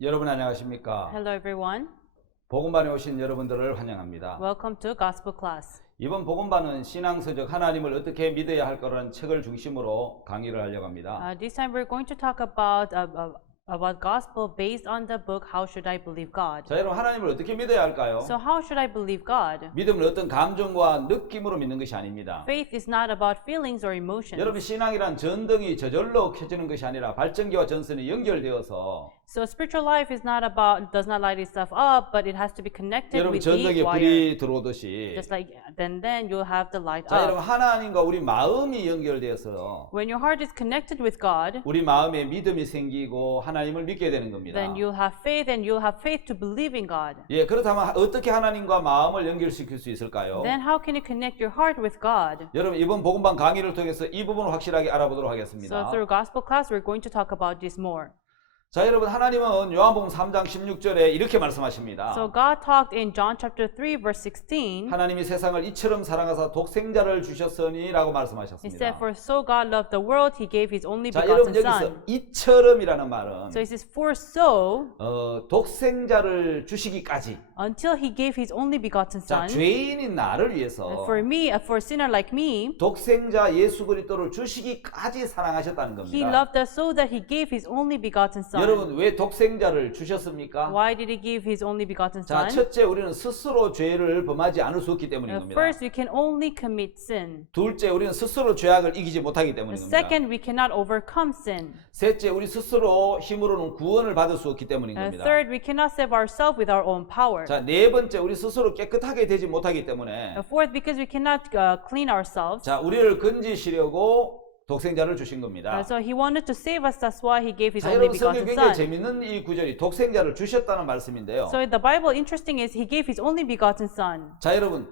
여러분 안녕하십니까? Hello everyone. 복음반에 오신 여러분들을 환영합니다. Welcome to Gospel Class. 이번 복음반은 신앙서적 하나님을 어떻게 믿어야 할 거라는 책을 중심으로 강의를 하려고 합니다. This time we're going to talk about gospel based on the book How Should I Believe God? 자, 여러분 하나님을 어떻게 믿어야 할까요? So how should I believe God? 믿음은 어떤 감정과 느낌으로 믿는 것이 아닙니다. Faith is not about feelings or emotions. 여러분 신앙이란 전등이 저절로 켜지는 것이 아니라 발전기와 전선이 연결되어서 So spiritual life does not light itself up, but it has to be connected 여러분 with the 전등에 wire. 불이 들어오듯이 Just like then you'll have the light 자, 여러분 up. 하나님과 우리 마음이 연결되어서 When your heart is connected with God, 우리 마음에 믿음이 생기고 하나님을 믿게 되는 겁니다. then you'll have faith and you'll have faith to believe in God. 예, 그렇다면 어떻게 하나님과 마음을 연결시킬 수 있을까요? Then how can you connect your heart with God? 여러분 이번 복음반 강의를 통해서 이 부분을 확실하게 알아보도록 So 하겠습니다. through gospel class, we're going to talk about this more. 자, 여러분 하나님은 요한복음 3장 16절에 이렇게 말씀하십니다. So God talked in John chapter 3 verse 16. 하나님이 세상을 이처럼 사랑하사 독생자를 주셨으니라고 He 말씀하셨습니다. said, "For so God loved the world, He gave His only 자, 여러분 begotten 여기서 Son." 이처럼이라는 말은 So it says, "For so, 독생자를 주시기까지 until He gave His only begotten 자, Son, 죄인인 나를 위해서 for me, for a sinner like me, 독생자 예수 그리스도를 주시기까지 사랑하셨다는 He 겁니다. loved us so that He gave His only begotten Son." 여러분 왜 독생자를 주셨습니까? Why did He give His only begotten 자, Son? 첫째 우리는 스스로 죄를 범하지 않을 수 없기 때문인 겁니다. First, we can only commit sin. 둘째, 우리는 스스로 죄악을 이기지 못하기 때문인 겁니다. Second, we cannot overcome sin. 셋째, 우리 스스로 힘으로는 구원을 받을 수 없기 때문인 겁니다. Third, we cannot save ourselves with our own power. 자, 네 번째, 우리 스스로 깨끗하게 되지 못하기 때문에 Fourth, because we cannot clean ourselves. 자, 우리를 건지시려고 독생자를 주신 겁니다. So He wanted to save us. That's why He gave His 자, only 여러분 성경 begotten 굉장히 Son. 재밌는 이 구절이 독생자를 주셨다는 말씀인데요. So the Bible, interesting is He gave His only begotten Son. 자, 여러분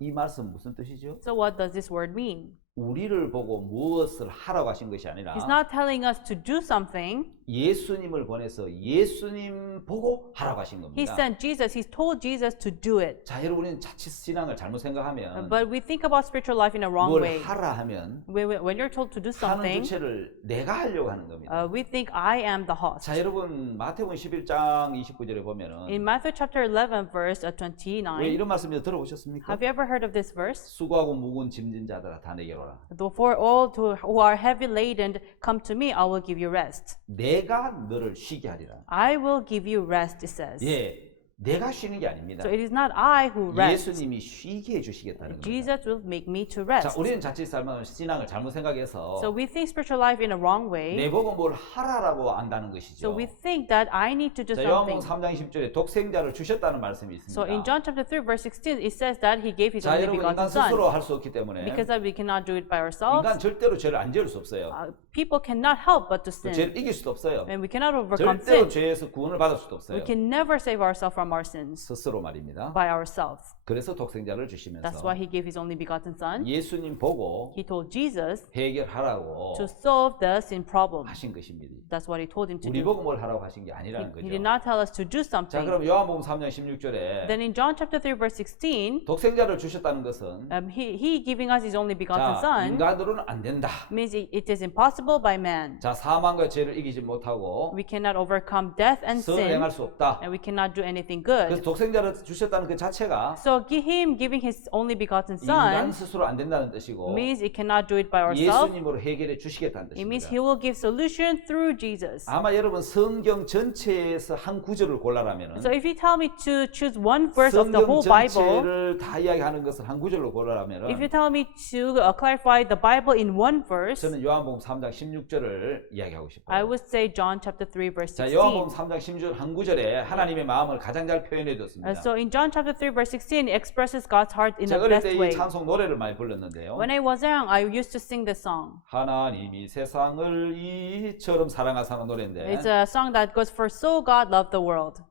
이 말씀 무슨 뜻이죠? So what does this word mean? 우리를 보고 무엇을 하라고 하신 것이 아니라 He's not telling us to do something. 예수님을 보내서 예수님 보고 하라고 하신 He 겁니다. sent Jesus. He told Jesus to do it. 자, 여러분 우리는 자칫 신앙을 잘못 생각하면 But we think about spiritual life in a wrong 뭘 way. 하라 하면 When you're told to do 하는 something, 주체를 내가 하려고 하는 겁니다. we think I am the host. 자, 여러분 마태복음 11장 29절에 보면은 In Matthew chapter 11 verse 왜 29, 이런 말씀 들어보셨습니까? have you ever heard of this verse? 수고하고 무거운 짐진 자들아 다 내게로 오라. For all who are heavy laden, come to me, I will give you rest. 내가 너를 쉬게 하리라. I will give you rest, it says. 예, 내가 쉬는 게 아닙니다. So it is not I who rest. 예수님이 쉬게 해주시겠다는 겁니다. Jesus will make me to 자, rest. 우리는 자칫 삶은 신앙을 잘못 생각해서 So we think spiritual life in a wrong way. 내 보고 뭘 하라라고 안다는 So 것이죠. we think that I need to do 자, 요한복음 something. 3장 10절에 독생자를 주셨다는 말씀이 So in 있습니다. John chapter 3 verse 16, it says that He gave His 자, only 여러분 인간 begotten Son. 스스로 할 수 없기 때문에 Because we cannot do it by 인간 ourselves, 절대로 죄를 안 지을 수 없어요. people cannot help but to 그 sin. 죄를 이길 수도 없어요. And we cannot overcome 절대로 sin. 죄에서 구원을 받을 수도 없어요. We can never save ourselves from our sins 스스로 말입니다. by ourselves. 그래서 독생자를 That's 주시면서 why He gave His only begotten Son. 예수님 보고 He told Jesus 해결하라고 to solve the sin problem. 하신 것입니다. That's what He told him to 우리 do. 보고 뭘 하라고 하신 게 아니라는 He did 거죠. not tell us to do 자, something. 그럼 요한복음 3장 16절에 Then in John chapter 3 verse 16, 독생자를 주셨다는 것은 he giving us His only begotten 자, Son 인간으로는 안 된다. means it is impossible by man. 자, 사망과 죄를 이기지 못하고 We cannot overcome death and 선을 sin, 행할 수 없다. and we cannot do anything 그래서 good. 독생자를 주셨다는 그 자체가 So Him giving His only begotten 인간 Son 스스로 안 된다는 뜻이고 means it cannot do it by ourselves. 예수님으로 해결해 주시겠다는 It means 뜻입니다. He will give solution through Jesus. 아마 여러분 성경 전체에서 한 구절을 골라라면 So if you tell me to choose one verse of the 성경 whole Bible, 전체를 다 이야기하는 것을 한 구절로 골라라면 if you tell me to clarify the Bible in one verse, 저는 요한복음 3장 16절을 이야기하고 I 싶어요. would say John chapter 3 verse 자, 16. 요한복음 3장 16절 한 구절에 하나님의 마음을 가장 잘 표현해 뒀습니다. So in John chapter 3 verse 16, it expresses God's heart in 제가 the 어릴 best 때 이 way. 찬송 노래를 많이 불렀는데요. When I was young, I used to sing this song. 하나님이 세상을 이처럼 사랑하사는 노래인데 It's a song that goes, "For so God loved the world."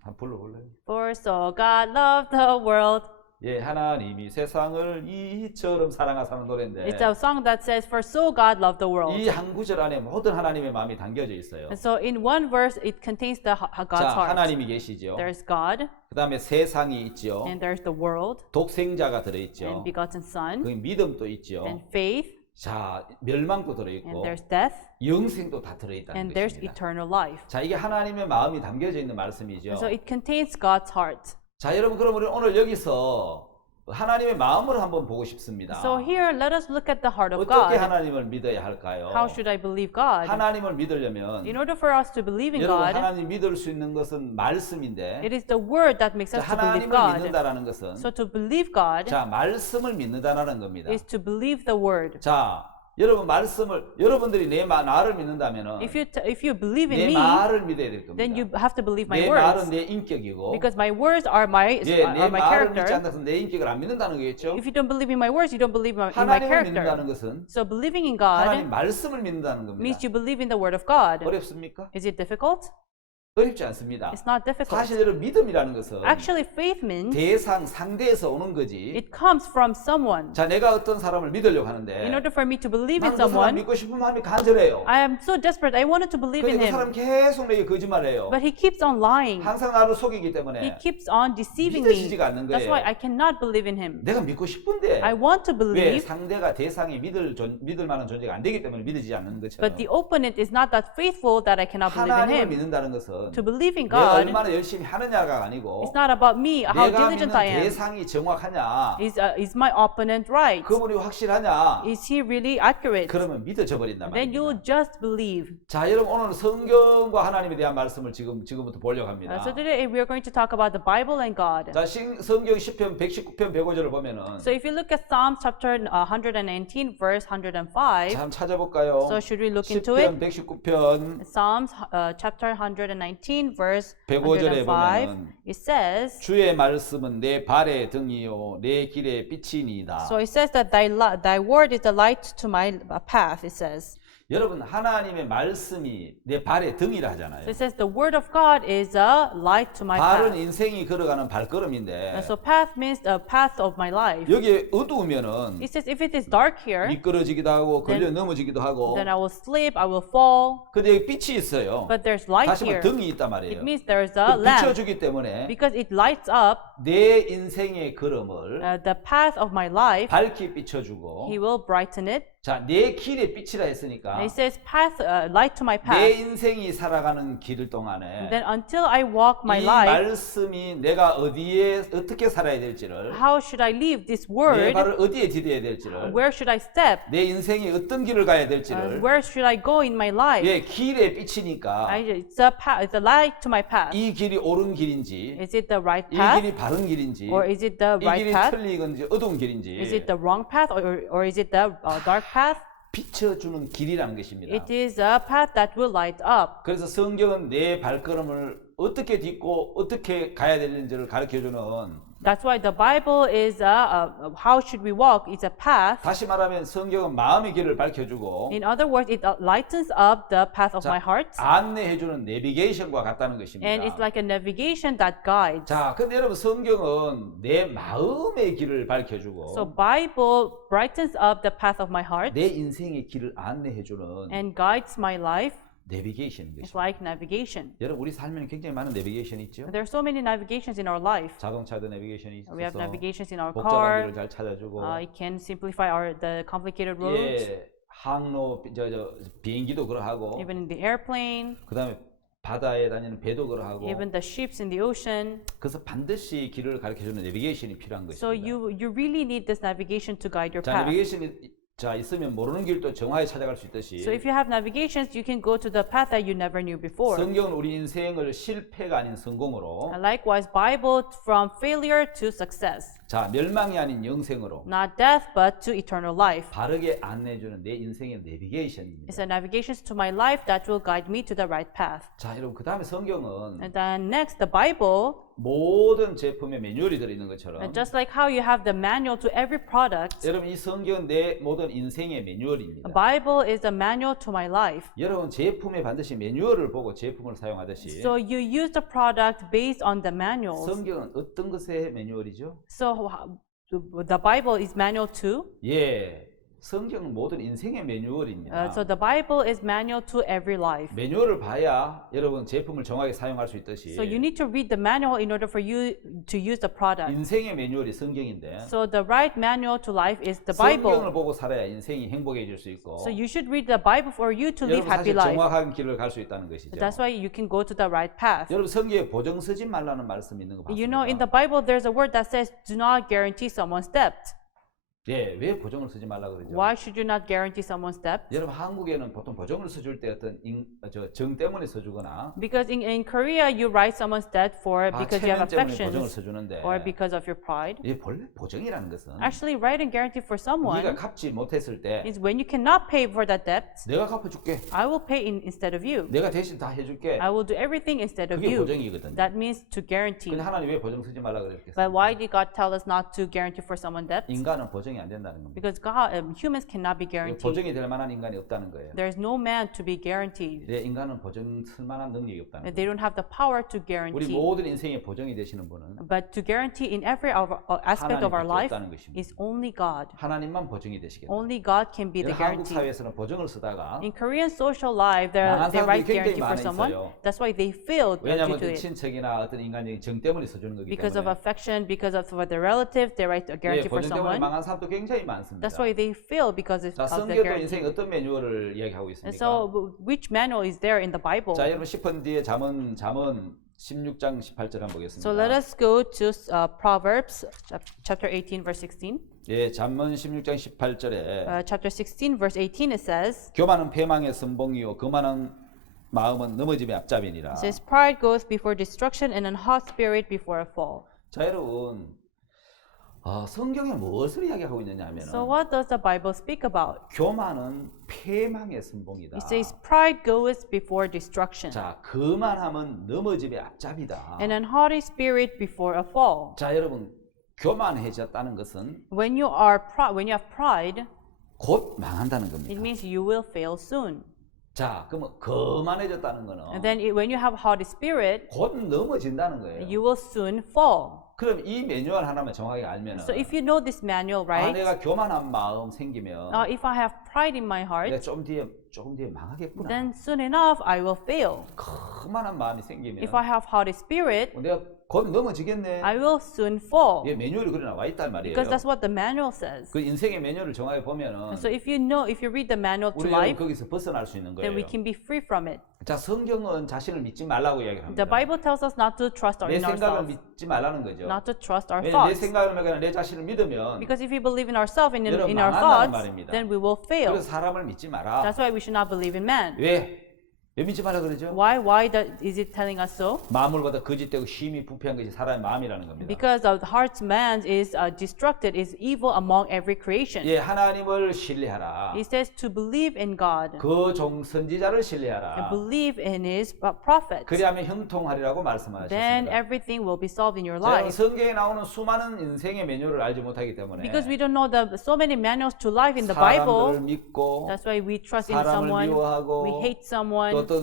한번 불러볼래요? For so God loved the world. 예, 하나님이 세상을 이처럼 사랑하사는 노래인데 It's a song that says, "For so God loved the world." 이 한 구절 안에 모든 하나님의 마음이 담겨져 있어요. And so in one verse, it contains God's 자, heart. 하나님이 계시죠. There's God, 그 다음에 세상이 있죠. and there's the world, 독생자가 and 들어있죠. begotten Son, 그 믿음도 있죠. and faith, 자, 멸망도 and 들어있고 there's death, 영생도 다 들어있다는 and there's 것입니다. eternal life. 자, 이게 하나님의 마음이 담겨져 있는 말씀이죠. And so it contains God's heart. 자, 여러분 그럼 우리 오늘 여기서 하나님의 마음을 한번 보고 싶습니다. So here, let us look at the heart of 어떻게 God. 하나님을 믿어야 할까요? How should I believe God? 하나님을 믿으려면 In order for us to believe in 여러분 God, 하나님 믿을 수 있는 것은 말씀인데 it is the word that makes 자, us to believe 하나님을 God. 믿는다라는 것은 So to believe God 자, 말씀을 믿는다라는 겁니다. is to believe the word. 자, 여러분 말씀을 여러분들이 나를 믿는다면은 If you believe 내 in me, 말을 믿어야 될 겁니다. then you have to believe my 내 말은 words. 내 인격이고 Because my words are my 예, 내 my 말을 믿지 character. 않아서 내 인격을 안 믿는다는 거겠죠? If you don't believe in my words, you don't believe in my 하나님을 믿는다는 character. 것은 So believing in 하나님 God 말씀을 믿는다는 겁니다. means you believe in the word of God. 어렵습니까? Is it difficult? 어렵지 않습니다. It's not difficult. 사실 여러분 믿음이라는 것은 Actually, faith means 대상 상대에서 오는 거지. it comes from someone. 자, 내가 어떤 사람을 믿으려고 하는데 In order for me to believe 나는 in 그 사람 someone, 믿고 싶은 마음이 간절해요. I am so desperate. I wanted to believe in 근데 그 사람 him, 계속 내게 거짓말해요. but he keeps on lying. 항상 나를 속이기 He 때문에 keeps on deceiving me. 믿어지지가 않는 That's 거예요. why I cannot believe in him. 내가 믿고 싶은데 I want to 왜 believe, 상대가 대상이 믿을 만한 존재가 안 되기 때문에 믿어지지 않는 것처럼 but the opponent is not that faithful that I cannot believe in 하나님을 him. 믿는다는 것은 To believe in 내가 God, 얼마나 열심히 하느냐가 아니고 it's not about me, how 내가 diligent 믿는 I am. 대상이 정확하냐 Is my opponent right? 그분이 확실하냐 Is he really accurate? 그러면 믿어져 버린단 Then 말입니다. you'll just believe. 자, 여러분 오늘 성경과 하나님에 대한 말씀을 지금부터 보려고 합니다. So today we are going to talk about the Bible and God. 자, 성경 10편 119편 105절을 보면은 So if you look at Psalms chapter 119 verse 105, 자, 한번 찾아볼까요? so should we look into it? 10편 119편 Psalms chapter 119 verse 105절에 105, 보면은 it says, 주의 말씀은 내 발의 등이요 내 길의 빛이니이다. so it says that thy word is the light to my path, it says. 여러분 하나님의 말씀이 내 발의 등이라 하잖아요. So it says the word of God is a light to my 발은 path. 인생이 걸어가는 발걸음인데 And so path means the path of my life. 여기에 어두우면은 It says if it is dark here, 미끄러지기도 하고 걸려 넘어지기도 하고 then I will slip, I will fall. 근데 여기 빛이 있어요. But there's light 다시 here. 말해 등이 있단 It 말이에요. means there's a lamp. 비춰주기 때문에 Because it lights up 내 인생의 걸음을 the path of my life, 밝게 비춰주고 He will brighten it. 자, 내 길의 빛이라 했으니까 And it says path, light to my 내 path. 인생이 살아가는 길 동안에 Then until I walk my 이 life, 말씀이 내가 어디에 어떻게 살아야 될지를 how should I live this 내 word? 발을 어디에 디뎌야 될지를 Where should I step? 내 인생이 어떤 길을 가야 될지를 Where should I go in my life? 예, 길의 빛이니까 It's a path, it's a light to my path. 이 길이 옳은 길인지 Is it the right 이 path? 길이 바른 길인지 Or is it the 이 right 길이 path? 틀린 건지 어두운 길인지 Is it the wrong path or is it the dark path? 비춰주는 길이라는 것입니다. It is a path that will light up. 그래서 성경은 내 발걸음을 어떻게 딛고 어떻게 가야 되는지를 가르쳐주는 That's why the Bible is how should we walk? It's a path. 다시 말하면 성경은 마음의 길을 밝혀주고 In other words, it lightens up the path of my heart, 안내해주는 내비게이션과 같다는 것입니다. and it's like a navigation that guides. 자, 근데 여러분 성경은 내 마음의 길을 밝혀주고 So Bible brightens up the path of my heart 내 인생의 길을 안내해주는 and guides my life. 내비게이션인 It's 것입니다. like navigation. 여러분 우리 삶에는 굉장히 많은 내비게이션이 있죠. There are so many navigations in our life. 자동차도 내비게이션이 We have 있어서 navigations in our 복잡한 길을 car. 잘 찾아주고 It can simplify the complicated roads. 예, 항로 비행기도 그러하고 Even in the airplane, 그다음에 바다에 다니는 배도 그러하고 even the ships in the ocean. 그래서 반드시 길을 가르쳐주는 내비게이션이 필요한 So 것입니다. you really need this navigation to guide your 자, path. 내비게이션이 자 있으면 모르는 길도 정확히 찾아갈 수 있듯이 So if you have navigations, you can go to the path that you never knew before. 성경은 우리 인생을 실패가 아닌 성공으로 And likewise, Bible from failure to success, 자 멸망이 아닌 영생으로 not death but to eternal life. 바르게 안내해주는 내 인생의 내비게이션입니다. It's a navigation to my life that will guide me to the right path. 자 여러분 그 다음에 성경은 And then next, the Bible, 모든 제품에 매뉴얼이 들어있는 것처럼 and just like how you have the manual to every product, 여러분 이 성경은 내 모든 인생의 the 매뉴얼입니다. Bible is a manual to my life. 여러분 제품에 반드시 매뉴얼을 보고 제품을 사용하듯이 So you use the product based on the manuals. 성경은 어떤 것의 매뉴얼이죠? So the Bible is manual too. 예, 성경은 모든 인생의 매뉴얼입니다. So the Bible is manual to every life. 매뉴얼을 봐야 여러분 제품을 정확하게 사용할 수 있듯이 So you need to read the manual in order for you to use the product. 인생의 매뉴얼이 성경인데 So the right manual to life is the 성경을 Bible. 보고 살아야 인생이 행복해질 수 있고 So you should read the Bible for you to live 여러분 happy 사실 life. 정확한 길을 갈 수 있다는 것이죠. That's why you can go to the right path. 여러분 성경에 보증 쓰지 말라는 말씀이 있는 거 You know, in 봤습니다. the Bible, there's a word that says, "Do not guarantee someone's debt." 예, 왜 보증을 쓰지 말라 그러죠? Why should you not guarantee someone's debt? 여러분 한국에는 보통 보증을 써줄 때 어떤 정 때문에 써주거나 Because in Korea, you write someone's debt for because you have 체면 때문에 보증을 affections 써주는데 or because of your pride. 이 본래 보증이라는 것은 Actually, write and guarantee for 네가 someone 갚지 못했을 때 is when you cannot pay for that debt, 내가 갚아줄게. I will pay instead of you. 내가 대신 다 해줄게. I will do everything instead of 그게 you. 보증이거든요. That means to guarantee. 근데 하나님 왜 보증 쓰지 말라 그랬겠어요? But why did God tell us not to guarantee for someone debt? 인간은 보증이 안 된다는 겁니다. Because humans cannot be guaranteed. 보증이 될 만한 인간이 없다는 거예요. There is no man to be guaranteed. 내 인간은 보증 쓸 만한 능력이 없다는 They 거예요. don't have the power to 우리 guarantee. 모든 인생의 보증이 되시는 분은 But to guarantee in every aspect of our 하나님밖에 life 없다는 것입니다. is only God. 하나님만 보증이 되시겠다. Only God can be the 한국 guarantee. 사회에서는 보증을 쓰다가 In Korean social life, 망한 they 사람들이 write 굉장히 guarantee for 많이 someone. 있어요. That's why they failed 왜냐하면 to do 어떤 it. 친척이나 어떤 인간적인 정 때문에 써주는 거기 Because of 때문에 affection, because of their relatives, they write a 예, guarantee for 보증 때문에 someone. 망한 사람도 굉장히 많습니다. That's why they fail because 자, of the 성경도 guarantee. 인생 어떤 매뉴얼을 이야기하고 And 있습니까? so, which manual is there in the Bible? 자, 여러분 10분 뒤에 잠언 16장 18절 한번 보겠습니다. So let us go to Proverbs chapter 18, verse 16. 예, 잠언 16장 18절에 Chapter 16, verse 18, it says, 교만은 패망의 선봉이요 거만한 마음은 넘어짐의 앞잡이니라. it says, pride goes before destruction and an hot spirit before a fall. 자, 여러분 성경에 무엇을 이야기하고 있느냐 하면 So what does the Bible speak about? 교만은 패망의 선봉이다. It says, pride goes before destruction 자, 거만함은 넘어짐의 앞잡이다. and an haughty spirit before a fall. 자, 여러분 교만해졌다는 것은 When you have pride, 곧 망한다는 it 겁니다. means you will fail soon. 자, 그러면 거만해졌다는 거는 And then when you have haughty spirit, 곧 넘어진다는 거예요. you will soon fall. 그럼 이 매뉴얼 하나만 정확하게 알면 So if you know this manual, 아, right? 내가 교만한 마음 생기면 If I have pride in my 내가 heart, 조금 뒤에 망하겠구나. then soon enough I will fail. 거만한 마음이 생기면 If I have haughty spirit, 내가 곧 넘어지겠네. I will soon fall. 예, 매뉴얼이 그래 나와 있단 말이에요. Because that's what the manual says. 그 인생의 매뉴얼을 정확히 보면은 And so if you read the manual to 우리는 life, 거기서 벗어날 수 있는 then 거예요. we can be free from it. 자, 성경은 자신을 믿지 말라고 The 이야기합니다. Bible tells us not to trust 내 in 생각을 ourselves, 믿지 말라는 거죠. not to trust our 왜냐면 내 thoughts. 생각을 믿거나 내 자신을 믿으면 Because if we believe in ourselves and 여러분 in our 망한다는 thoughts, 말입니다. then we will fail. 그래서 사람을 믿지 마라. That's why we should not believe in man. 왜 믿지 말라 그러죠? Why is it telling us so? 마음을보다 거짓되고 심히 부패한 것이 사람의 마음이라는 겁니다. Because the heart's man is destructed, is evil among every creation. 예, 하나님을 신뢰하라. He says to believe in God 그 종 선지자를 and 신뢰하라. believe in his prophets. 그리하면 형통하리라고 Then 말씀하셨습니다. everything will be solved in your 자, life. 성경에 나오는 수많은 인생의 매뉴얼을 알지 못하기 때문에 Because we don't know so many manuals to life in the 사람들을 Bible, 믿고 that's why we trust in 사람을 someone, 미워하고 we hate 또 someone, 어떤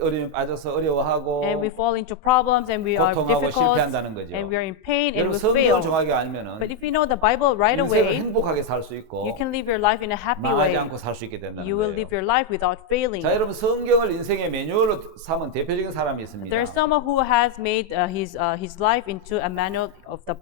어려움에 빠져서 어려워하고 and we fall into problems and we are 고통하고 difficult 실패한다는 거죠. and we are in pain and 여러분 we 성경을 fail. 정확하게 알면은 But if you know the Bible right 인생을 away, 행복하게 살 수 있고 you can live your life in a happy 망하지 way. 않고 살 수 있게 된다는 You will 거예요. live your life without failing. 자, 여러분 성경을 인생의 매뉴얼로 삼은 대표적인 사람이 있습니다. There's someone who has made his life into a manual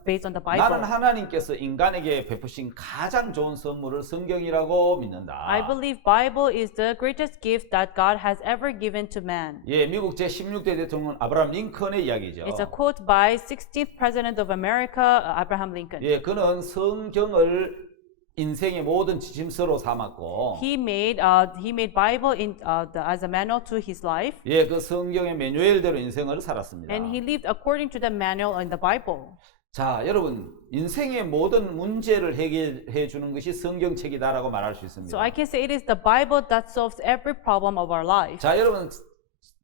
based on the 나는 Bible. 하나님께서 인간에게 베푸신 가장 좋은 선물을 성경이라고 믿는다. I believe Bible is the greatest gift that God has ever given to man. 예, 미국 제16대 대통령 아브라함 링컨의 이야기죠. It's a quote by 16th President of America, Abraham Lincoln. 예, 그는 성경을 인생의 모든 지침서로 삼았고, He made Bible as a manual to his life, 예, 그 성경의 매뉴얼대로 인생을 살았습니다. and he lived according to the manual in the Bible. 자, 여러분 인생의 모든 문제를 해결해 주는 것이 성경책이다라고 말할 수 있습니다. So I can say it is the Bible that solves every problem of our life. 자, 여러분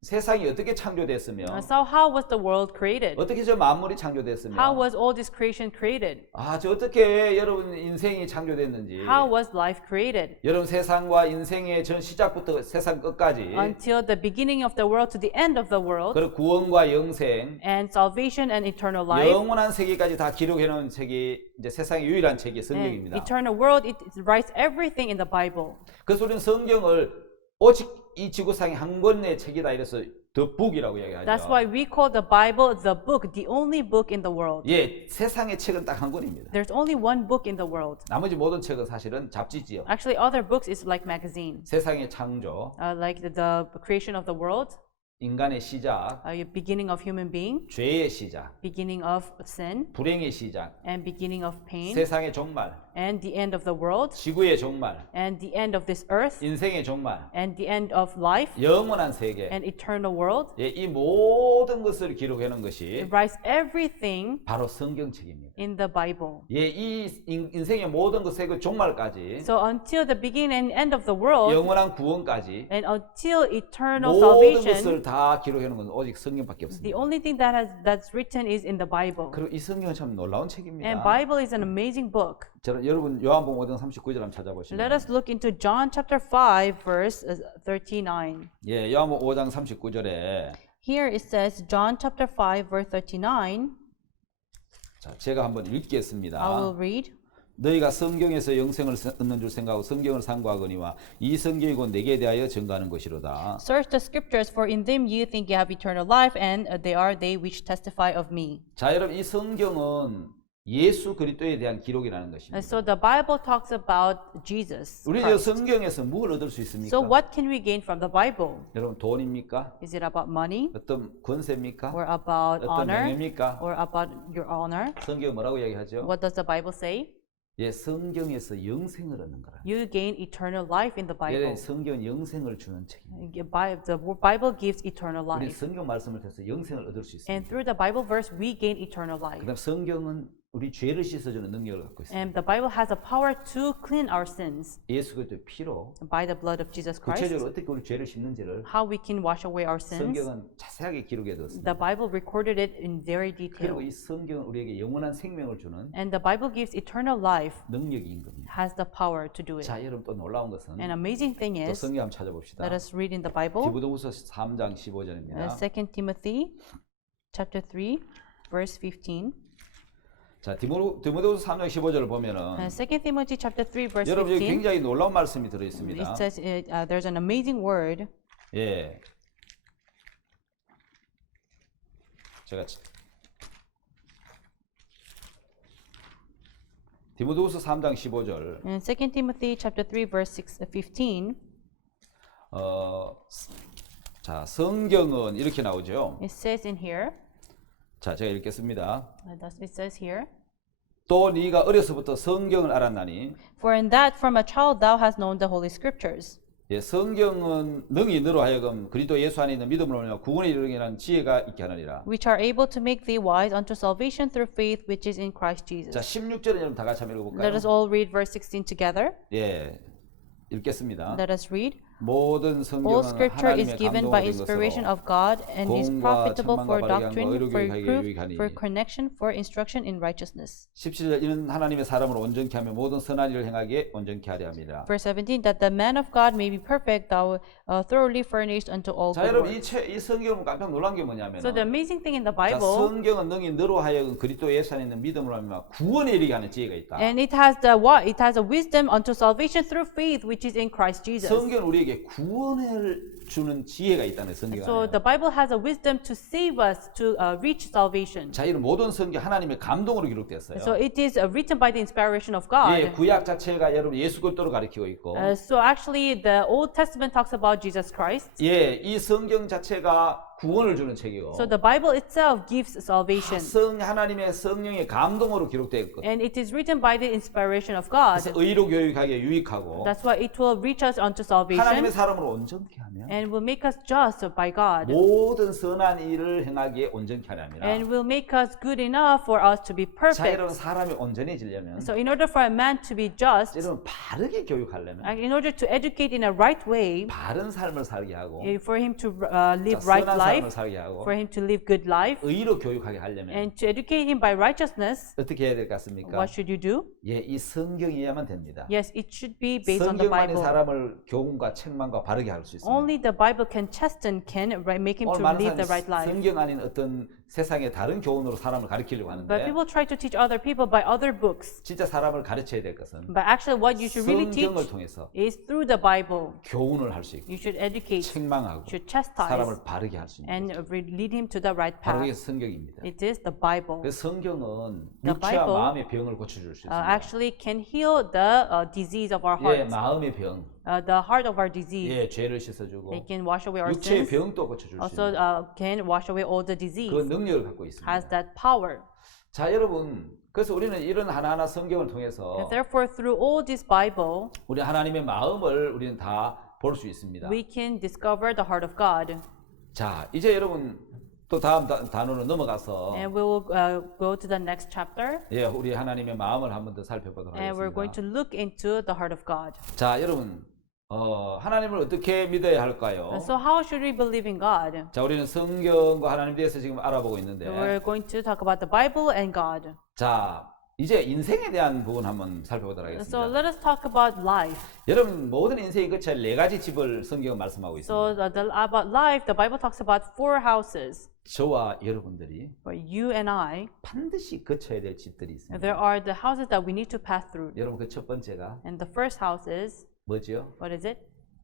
세상이 어떻게 창조됐으며 So how was the world created? 어떻게 저 만물이 How 창조됐으며 was all this creation created? 저 어떻게 여러분 인생이 창조됐는지 How was life created? 여러분 세상과 인생의 전 시작부터 세상 끝까지 Until the beginning of the world to the end of the world, 그리고 구원과 영생 and salvation and eternal life, 영원한 세계까지 다 기록해 놓은 책이 이제 세상의 유일한 책이 and 성경입니다. eternal world, it writes everything in the Bible. 그래서 우리는 성경을 오직 이 지구상의 한 권의 책이다 이래서 The Book이라고 That's 이야기하죠. why we call the Bible the book, the only book in the world. 예, 세상의 책은 딱 한 권입니다. There's only one book in the world. 나머지 모든 책은 사실은 잡지지요. Actually, other books is like magazines, 세상의 창조, like the creation of the world, 인간의 시작, beginning of human being, 죄의 시작, beginning of sin, 불행의 시작, and beginning of pain, 세상의 종말, and the end of the world, 지구의 종말, and the end of this earth, 인생의 종말, and the end of life, 영원한 세계. and eternal world. 예, 이 모든 것을 기록해 놓은 것이 It writes everything 바로 성경책입니다. in the Bible. 예, 이 인생의 모든 것의 그 종말까지 So until the beginning and end of the world, 영원한 구원까지 and until eternal 모든 salvation, 것을 다 기록해 놓은 것은 오직 성경밖에 the 없습니다. only thing that's written is in the Bible. 그리고 이 성경은 참 놀라운 And 책입니다. Bible is an amazing book. 저는 여러분 요한복음 5장 39절 한번 찾아보시면 Let us look into John chapter 5 verse 39. 예, 요한복음 5장 39절에 Here it says John chapter 5 verse 39. 자, 제가 한번 I will 읽겠습니다. read. 너희가 성경에서 영생을 얻는 줄 생각하고 성경을 상고하거니와 이 성경이 곧 내게 대하여 증거하는 것이로다. Search the scriptures, for in them you think you have eternal life, and they are they which testify of me. 자, 여러분 이 성경은 예수 그리스도에 대한 기록이라는 And 것입니다. so the Bible talks about Jesus 우리 저 Christ. 성경에서 뭘 얻을 수 있습니까? So what can we gain from the Bible? 여러분 돈입니까? Is it about money, 어떤 권세입니까? or about 어떤 honor, 명예입니까? or about your honor? 성경 뭐라고 이야기하죠? What does the Bible say? 예, 성경에서 영생을 얻는 거라. You gain eternal life in the 예, Bible. 성경은 영생을 주는 책입니다. The Bible gives eternal 우리 life. 성경 말씀을 통해서 영생을 얻을 수 있습니다. And through the Bible verse, we gain eternal life. 그다음 성경은 우리 죄를 씻어주는 능력을 갖고 있습니다. And the Bible has a power to clean our sins 예수 그리스도의 피로 by the blood of Jesus Christ. 구체적으로 어떻게 우리 죄를 씻는지를 How we can wash away our sins. 성경은 자세하게 기록해 두었습니다. The Bible recorded it in very 그리고 detail. 이 성경은 우리에게 영원한 생명을 주는 And the Bible gives eternal life, 능력인 겁니다. has the power to do it. 자, 여러분 또 놀라운 것은 An amazing thing 또 is, 성경 한번 찾아봅시다. let us read in the Bible, 디모데후서 3장 15절입니다. 2 Timothy chapter 3, verse 15. 자, 디모데후서 3장 15절을 보면은 2 Timothy chapter 3, verse 여러분 여기 15. 굉장히 놀라운 말씀이 들어 It 있습니다. says there's an amazing word. 예. 제가 디모데후서 3장 15절. In 2 Timothy chapter 3, verse 15, 자, 성경은 이렇게 나오죠. it says in here, 자, 제가 읽겠습니다. it says here, 또 네가 어려서부터 성경을 알았나니 for in that from a child thou hast known the holy scriptures, 예, 성경은 능히 너로 하여금 그리스도 예수 안에 있는 믿음으로 말미암아 구원에 이르기라는 지혜가 있게 하느니라. which are able to make thee wise unto salvation through faith which is in Christ Jesus. 자, 16절에 여러분 다 같이 한번 Let us 읽어볼까요? all read verse 16 together. 예, 읽겠습니다. Let us read. 모든 All 성경은 scripture is 하나님의 given by 감동으로 된 inspiration 것으로 of God and is 공과 profitable for 천만과 doctrine, 바르게 for 하고 의롭게 reproof, 하기 for 위하니. correction, for instruction in righteousness. 17절 이는 하나님의 사람으로 온전케 하며 모든 선한 일을 행하기에 온전케 하려 합니다. Verse 17, that the man of God may be perfect, thou thoroughly furnished unto all 자, good 여러분 works. 이 성경은 깜짝 놀란 게 뭐냐면 So the amazing thing in the 자, Bible, 성경은 능히 너로 하여금 그리스도 예수 안에 있는 믿음으로 하면 구원에 이르게 하는 지혜가 있다. and it has a wisdom unto salvation through faith which is in Christ Jesus. 성경은 우리에게 구원을 주는 지혜가 있다는 성경 So 안에. the Bible has a wisdom to save us to reach salvation. 자, 이런 모든 성경 하나님의 감동으로 기록됐어요. So it is written by the inspiration of God. 예, 구약 자체가 여러분 예수 그리스도를 가리키고 있고, So actually, the Old Testament talks about Jesus Christ. 예, 이 성경 자체가 구원을 주는 책이고 So the Bible itself gives salvation. 하나님의 성령의 감동으로 기록되어 있거든. And it is written by the inspiration of God. 그래서 의로 교육하기에 유익하고 That's why it will reach us unto 하나님의 salvation 사람으로 온전케 하며 and will make us just by God. 모든 선한 일을 행하기에 온전케 하려 함이라. And will make us good enough for us to be 자, perfect. 여러분 사람이 온전해지려면 So in order for a man to be just, 여러분 바르게 교육하려면 in order to educate in a right way, 바른 삶을 살게 하고 for him to live 자, right 선한 삶을 life, 살게 하고 for him to live good life, 의로 교육하게 하려면 and to educate him by righteousness, 어떻게 해야 될 것 같습니까? what should you do? 예, 이 성경이어야만 됩니다. Yes, it should be based on the 성경만이 Bible. 사람을 교훈과 책망과 바르게 할 수 있습니다. Only the Bible can chasten, can make him 오늘 to 많은 live the 사람이 right life. 성경 아닌 어떤 세상의 다른 교훈으로 사람을 가르치려고 But 하는데 people try to teach other people by other books. 진짜 사람을 가르쳐야 될 것은 But actually what you should really teach 성경을 통해서 is through the Bible. 교훈을 할 수 있고 You should educate, 책망하고 should chastise, 사람을 바르게 할 수 있는 and lead him to the right 바로 이게 path. 성경입니다. It is the Bible. 그래서 성경은 The 육체와 Bible, 마음의 병을 고쳐줄 수 있습니다. Actually can heal the disease of our 예, hearts, 마음의 병, the heart of our disease. 예, 죄를 씻어주고 It can wash away our 육체의 sins. 병도 고쳐줄 수 Also 있는 can wash away all the disease. 그 능력을 갖고 있습니다. Has that power. 자, 여러분, 그래서 우리는 이런 하나하나 성경을 통해서 And therefore, through all this Bible, 우리 하나님의 마음을 우리는 다 볼 수 있습니다. we can discover the heart of God. 자, 이제 여러분 또 다음 단어로 넘어가서 And we will go to the next chapter. 예, 우리 하나님의 마음을 한 번 더 살펴보도록 And we're going 하겠습니다. to look into the heart of God. 자, 여러분, 하나님을 어떻게 믿어야 할까요? And so how should we believe in God? 자, 우리는 성경과 하나님 대해서 지금 알아보고 있는데, We're going to talk about the Bible and God. 자, 이제 인생에 대한 부분 한번 살펴보도록 So 하겠습니다. let us talk about life. 여러분, 모든 인생이 끝에 네 가지 집을 성경은 말씀하고 So 있습니다. about life, the Bible talks about 4 houses. 저와 여러분들이 For you and I, 반드시 거쳐야 될 집들이 있습니다. there are the houses that we need to pass through. 여러분, 그 첫 번째가 And the first house is, 뭐지요? what is it?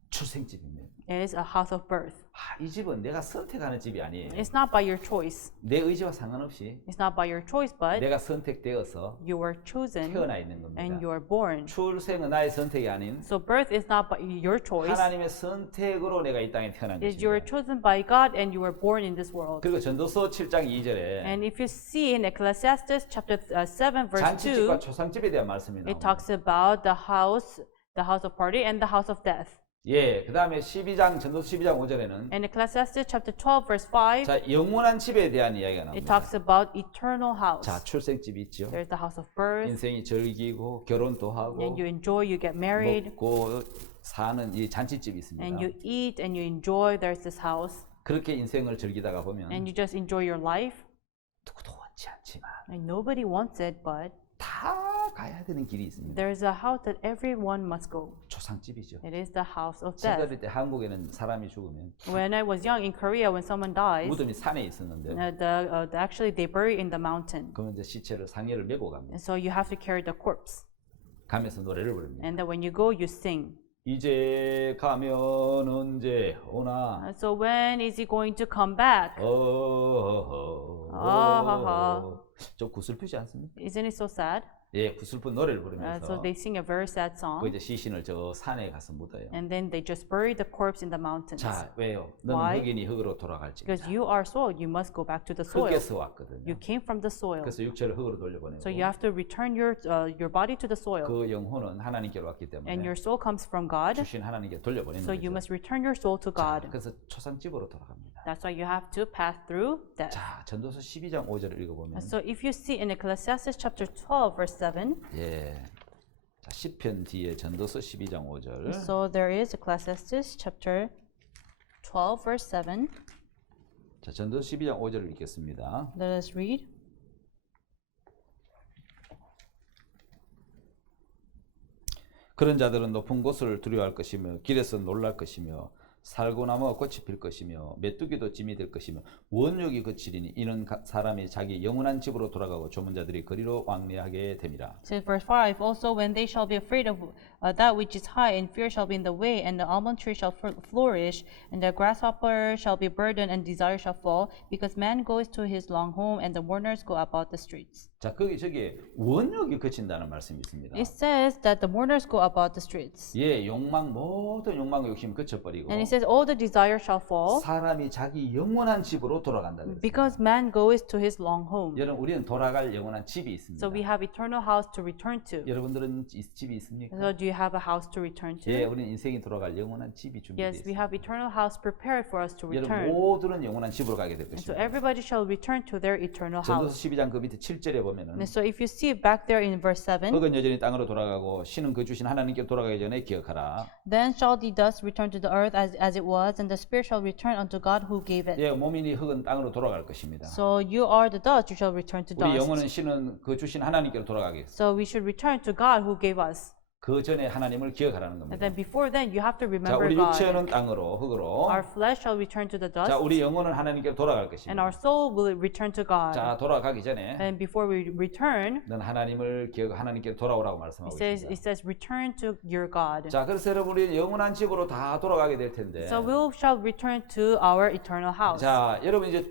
출생집입니다. Is a house of birth. 이 집은 내가 선택하는 집이 아니에요. It's not by your choice. 내 의지와 상관없이 It's not by your choice, but 내가 선택되어서 you were chosen 태어나 있는 겁니다. and you are born. 출생은 나의 선택이 아닌 So birth is not by your choice. 하나님의 선택으로 내가 이 땅에 태어난 Is you were 것입니다. chosen by God and you were born in this world. 그리고 전도서 7장 2절에 And if you see in Ecclesiastes chapter 7 verse 2, 잔치집과 초상집에 대한 말씀이 it 나옵니다. talks about the house of party and the house of death. 예, 그 다음에 12장 전도서 12장 5절에는 And Ecclesiastes chapter 12 verse 5, 자 영원한 집에 대한 이야기가 it 나옵니다. talks about eternal house. 자 출생집이 있죠. There's the house of birth, 인생이 즐기고 결혼도 하고 and you enjoy, you get married, 먹고 사는 이 잔치집이 있습니다. and you eat and you enjoy. There's this house, 그렇게 인생을 즐기다가 보면 and you just enjoy your life. 누구도 원치 않지만 And nobody wants it, but 다 가야 되는 길이 있습니다. there's a house that everyone must go. 초상집이죠. It is the house of 제가 death. 어릴 때 한국에는 사람이 죽으면 When I was young in Korea, when someone dies, 무덤이 산에 있었는데 actually they bury in the mountain. 그러면 이제 시체를 상해를 메고 갑니다. And so you have to carry the corpse. 가면서 노래를 부릅니다. And then when you go, you sing. 이제 가면 언제 오나 And so when is he going to come back? 좀 구슬프지 않습니까? Isn't it so sad? 예, 구슬픈 노래를 So 부르면서 they sing a very sad 그 song. 이제 시신을 저 산에 가서 묻어요. And then they just bury the corpse in the mountains. 자, 왜요? 너는 Why? 흑인이 흑으로 돌아갈지. Because you are soil, you must go back to the soil. 흑에서 왔거든요. You came from the soil. 그래서 육체를 흑으로 돌려보내고 So you have to return your body to the soil. 그 영혼은 하나님께로 왔기 And 때문에 your soul comes from God. 주신 하나님께 돌려보내는 So you 거죠. must return your soul to 자, God. 그래서 초상집으로 돌아갑니다. That's why you have to pass through death. 자, 전도서 12장 5절을 읽어보면 So if you see in Ecclesiastes chapter 12 verse 7, 예. 자, 시편 뒤에 전도서 12장 5절. so there is Ecclesiastes chapter 12 verse 7. 자, 전도서 12장 5절을 읽겠습니다. Let us read. 그런 자들은 높은 곳을 두려워할 것이며 길에서 놀랄 것이며 살고나무가 꽃이 필 것이며 메뚜기도 짐이 될 것이며 원력이 그치리니 이는 사람이 자기 영원한 집으로 돌아가고 조문자들이 거리로 왕래하게 됨이라. So verse 5, also when they shall be afraid of that which is high, and fear shall be in the way, and the almond tree shall flourish, and the grasshopper shall be burdened, and desire shall fall, because man goes to his long home, and the mourners go about the streets. 자, 저기 원력이 그친다는 말씀이 있습니다. It says that the mourners go about the streets. 예, 욕망 모든 욕망과 욕심이 그쳐버리고 And it says, all the desire shall fall 사람이 자기 영원한 집으로 돌아간다 그랬어요. because man goes to his long home. 여러분 우리는 돌아갈 영원한 집이 있습니다. So we have eternal house to return to. 여러분들은 집이 있습니까? So do you have a house to return to? 예, 우리는 인생이 돌아갈 영원한 집이 준비되어 Yes, we 있습니다. have eternal house prepared for us to 여러분 return. 모두는 영원한 집으로 가게 될 And so 것입니다. everybody shall return to their eternal 전도서 house. 12장 그 밑에 7절에 보면은 And so if you see back there in verse 7, 흙은 여전히 땅으로 돌아가고 신은 그 주신 하나님께 돌아가기 전에 기억하라. then shall the dust return to the earth as it was, and the spirit shall return unto God who gave it. 예, 몸이니 흙은 땅으로 돌아갈 것입니다. So you are the dust, you shall return to 우리 영혼은 dust. 신은 그 주신 하나님께로 돌아가겠습니다. So we should return to God who gave us. 그 전에 하나님을 기억하라는 And 겁니다. then before then, you have to 자, remember 우리 육체는 God. 땅으로 흙으로. Our flesh shall return to the 자, dust, 우리 영혼은 하나님께로 돌아갈 and 것입니다. our soul will return to God. 자, 돌아가기 전에 And before we return, 넌 하나님을 기억 하나님께로 돌아오라고 말씀하고 it 있습니다. says return to your God. 자, 그래서 여러분 우리 영원한 집으로 다 돌아가게 될 텐데. So we shall return to our eternal house. 자, 여러분 이제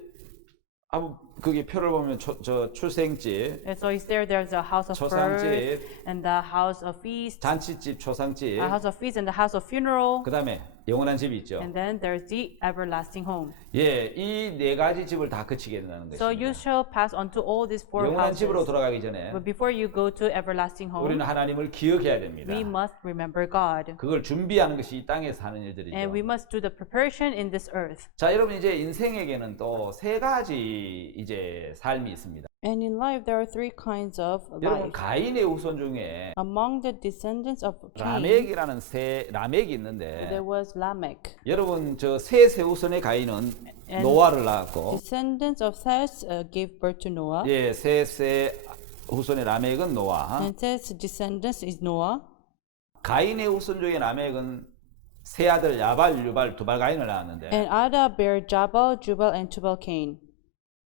그게 표를 보면 저 출생집, And so is there's a house of birth, 초상집, and the house of feast, 잔치집, 초상집, a house of feast, and the house of funeral, 그다음에 영원한 집이 있죠. and then there's the everlasting home. 예, 이 네 가지 집을 다 거치게 된다는 So you 것입니다. shall pass on to all these four 영원한 집으로 houses. 돌아가기 전에 But before you go to everlasting 우리는 home, 하나님을 기억해야 됩니다. we must remember God. 그걸 준비하는 것이 이 땅에서 하는 일들이죠. And we must do the preparation in this earth. 자, 여러분 이제 인생에게는 또 세 가지 이제 삶이 있습니다. And in life, there are three kinds of 여러분 life. 가인의 후손 중에 Among the descendants of Cain, 라멕이라는 람եկ이 있는데 there was Lamech. 여러분 저 셋의 후손의 가인은 노아를 낳았고 Descendants of Seth gave birth to Noah. 예, 셋의 후손의 라멕은 노아. And Seth's descendants is Noah. 가인의 후손 중에 라멕은 세 아들 야발, 유발, 두발 가인을 낳았는데 And Ada bare Jabal, Jubal, and Tubal Cain.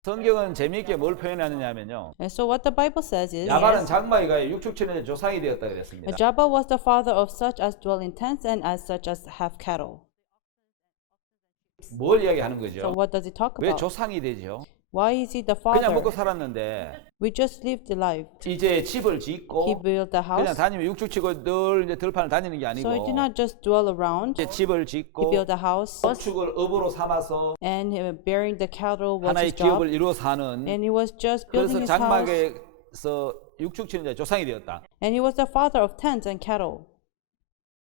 성경은 재미있게 뭘 표현하느냐면요. And so what the Bible says is, 야발은 장마이가의 육축천의 조상이 되었다 그랬습니다. Jabal was the father of such as dwell in tents and as such as have cattle. 뭘 이야기하는 So 거죠? what does it talk 왜 about? 조상이 되죠? Why is he the 그냥 father? 먹고 살았는데 We just lived the life. 이제 집을 He 짓고 built the 그냥 house. 다니면 육축치고 늘 이제 들판을 다니는 게 아니고 So he did not just dwell around. 이제 집을 He 짓고 built a house. 축을 업으로 삼아서 And bearing the cattle was 하나의 his job. 기업을 이루어 사는 And he was just 그래서 building his house. 장막에서 육축치는 조상이 되었다. And he was the father of tents and cattle.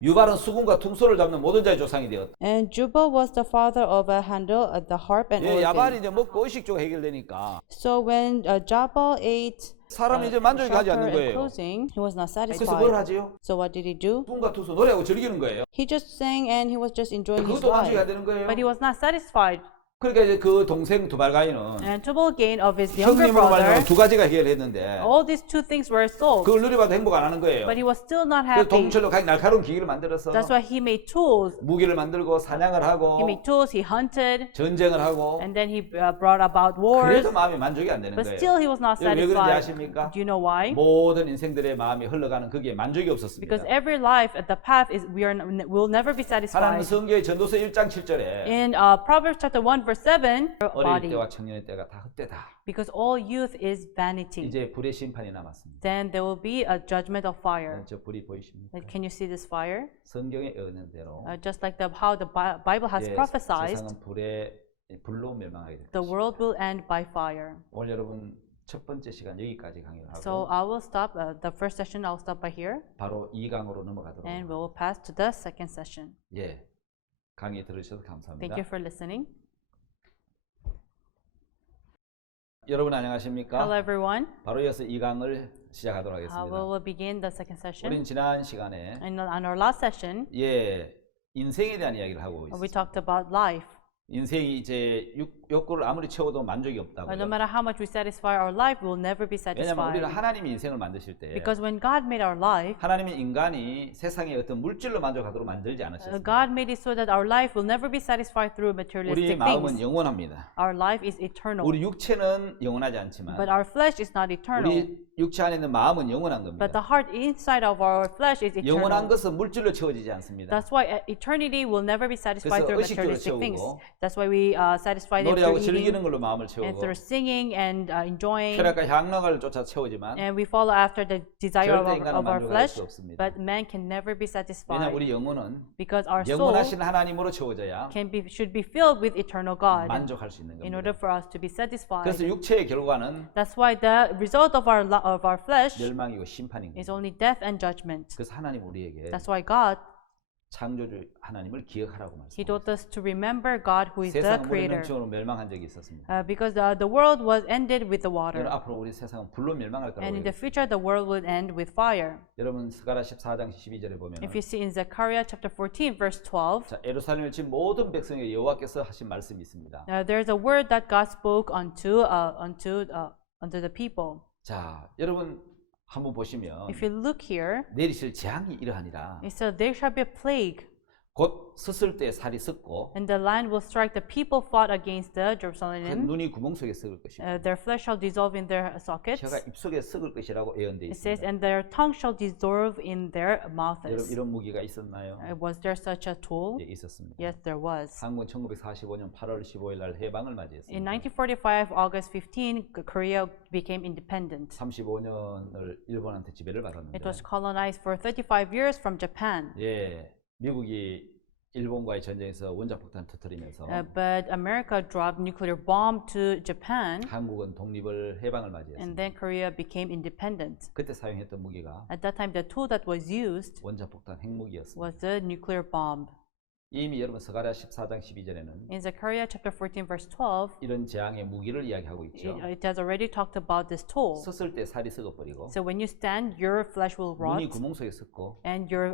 유발은 수금과 퉁소를 잡는 모든 자의 조상이 되었다. And Jubal was the father of a handle, the harp and 예, 야발이 organ. 이제 먹고 의식주가 해결되니까 So when Jabal ate 사람이 이제 만족이 가지 shelter 않는 and 거예요. clothing, he was not 그래서 뭘 satisfied. 하지요? So what did he do? 수금과 퉁소 노래하고 즐기는 거예요. He just sang and he was just enjoying his 그것도 만족이 안 life. 되는 거예요. But he was not satisfied. 그러니까 이제 그 동생 두발가인은 And Tubal Cain of his younger 형님으로 말하면 brother, 두 가지가 해결했는데 all these two things were sold. 그걸 누려봐도 행복 안 하는 거예요. But he was still not 그래서 happy. 동철로 날카로운 기기를 만들어서 That's why he made tools. 무기를 만들고 사냥을 하고 He made tools, he hunted, 전쟁을 하고 and then he brought about wars. 그래도 마음이 만족이 안 되는 But 거예요. still he was not 왜 그런지 satisfied. 아십니까? Do you know why? 모든 인생들의 마음이 흘러가는 거기에 만족이 없었습니다. Because every life at the path is will never be 하나님 satisfied. 성경의 전도서 1장 7절에 In Proverbs chapter 1 verse 7, 어릴 body, 때와 청년의 때가 다 헛되다. because all youth is vanity. 이제 불의 심판이 남았습니다. Then there will be a judgment of fire. 저 불이 보이십니까? Can you see this fire? 성경의 언어대로 Just like how the Bible has prophesied, 세상은 불로 멸망하게 됩니다. the world will end by fire. 오늘 여러분 첫 번째 시간 여기까지 강의를 하고 So I will stop the first session. I'll stop by here, 바로 2강으로 넘어가도록 and we will pass to the second session. 예, 강의 들으셔서 Thank 감사합니다. you for listening. 여러분 안녕하십니까? Hello everyone. 바로 이어서 2강을 시작하도록 We 하겠습니다. will begin the second session. 우린 지난 시간에 And on our last session, 예, 인생에 대한 이야기를 하고 we 있습니다. talked about life. 인생이 이제 욕구를 아무리 채워도 만족이 없다고. But no matter how much we satisfy our life, we will never be 왜냐하면 우리는 satisfied. 하나님이 인생을 만드실 때 Because when God made our life, 하나님은 인간이 세상의 어떤 물질로 만족하도록 만들지 않으셨습니다. God made it so that our life will never be satisfied through 우리 materialistic 마음은 things. 영원합니다. Our life is eternal. 우리 육체는 영원하지 않지만 But our flesh is not eternal. 우리 육체 안에 있는 마음은 영원한 But 겁니다. the heart inside of our flesh is 영원한 eternal. 것은 물질로 채워지지 않습니다. That's why eternity will never be satisfied 그래서 through 의식주로 materialistic things. 채우고 That's why we satisfy them 노래하고 through eating 즐기는 걸로 마음을 and 채우고 through singing and enjoying. 쾌락과 향락을 쫓아 채우지만 And we follow after the desire 절대 인간은 of our 만족할 flesh, 수 없습니다. but man can never be 왜냐 satisfied 우리 영혼은 because our soul 영원하신 하나님으로 채워져야 should be filled with eternal God 만족할 수 있는 in 겁니다. order for us to be satisfied. 그래서 육체의 결과는 That's why the result of our flesh 멸망이고 심판인 is 겁니다. only death and judgment. 그래서 하나님 우리에게 That's why God, 창조주 하나님을 기억하라고 He 말씀하셨습니다. told us to remember God who is the 세상 물의 creator. 넘침으로 멸망한 적이 있었습니다. Because the world was ended with the 여러분 water. 앞으로 우리 세상은 불로 멸망할 거라고 And in the 해요. future, the world will end with fire. 여러분 스가랴 14장 12절에 보면 If you see in Zechariah chapter 14, verse 12, 자, 예루살렘을 친 모든 백성에게 여호와께서 하신 말씀이 있습니다. there's a word that God spoke unto the people. 자, 여러분 한번 보시면 If you look here, 내리실 재앙이 이러하니라. it says, there shall be a plague, 곧 섰을 때 살이 썩고 and the land will strike the people fought against the 그 Jerusalem. 눈이 구멍 속에 썩을 것이고 Their flesh shall dissolve in their sockets. 혀가 입 속에 썩을 것이라고 예언되어 It says, 있습니다. and their tongue shall dissolve in their 여러분 mouths. 이런 무기가 있었나요? Was there such a tool? 예, 있었습니다. Yes, there was. 한국은 1945년 8월 15일 날 해방을 맞이했습니다. In 1945, August 15, Korea became independent. 35년을 일본한테 지배를 받았는데 It was colonized for 35 years from Japan. 예, 미국이 일본과의 전쟁에서 원자폭탄 터뜨리면서 But America dropped nuclear bomb to Japan, 한국은 독립을 해방을 and 맞이했습니다. then Korea became independent. 그때 사용했던 무기가 At that time, the tool that was used 원자폭탄 핵무기였습니다. was the nuclear bomb. 이미 여러분 스가랴 14장 12절에는 In Zechariah chapter 14, verse 12, 이런 재앙의 무기를 이야기하고 있죠. it has already talked about this tool. 섰을 때 살이 썩어버리고 So when you stand, your flesh will rot, 눈이 구멍 속에 썩고 and your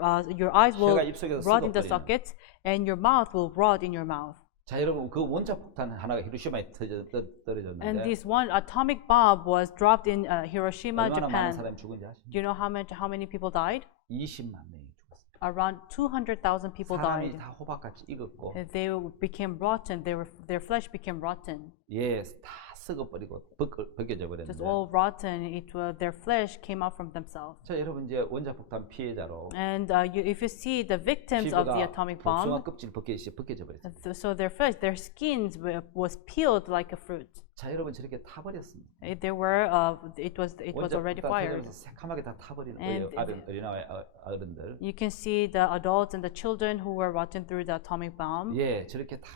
eyes will 혀가 입 속에서 rot in the 썩어버리는. sockets, and your mouth will rot in your mouth. 자 여러분 그 원자폭탄 하나가 히로시마에 And 떨어졌는데 this one atomic bomb was dropped in Hiroshima, 얼마나 많은 Japan. 사람이 죽은지 아십니까? Do you know how many people died? 20만 명이 죽었어요. Around 200,000 people 사람이 died. 다 호박같이 익었고 They became rotten. Their flesh became rotten. 예, 다 썩어버리고 벗겨져 Just 버렸는데 all rotten. Their flesh came out from themselves. 자 여러분 이제 원자폭탄 피해자로 And if you see the victims of the 피부가 atomic 복숭아 bomb, 껍질 벗겨져 버렸어요. so their flesh, their skins was peeled like a fruit. 자 여러분 저렇게 타버렸습니다. It was already 원자폭탄 fired. 터져서 새카맣게 다 타버리는 And 어린아이 어른들. You can see the adults and the children who were rotten through the atomic bomb. 예, 저렇게 다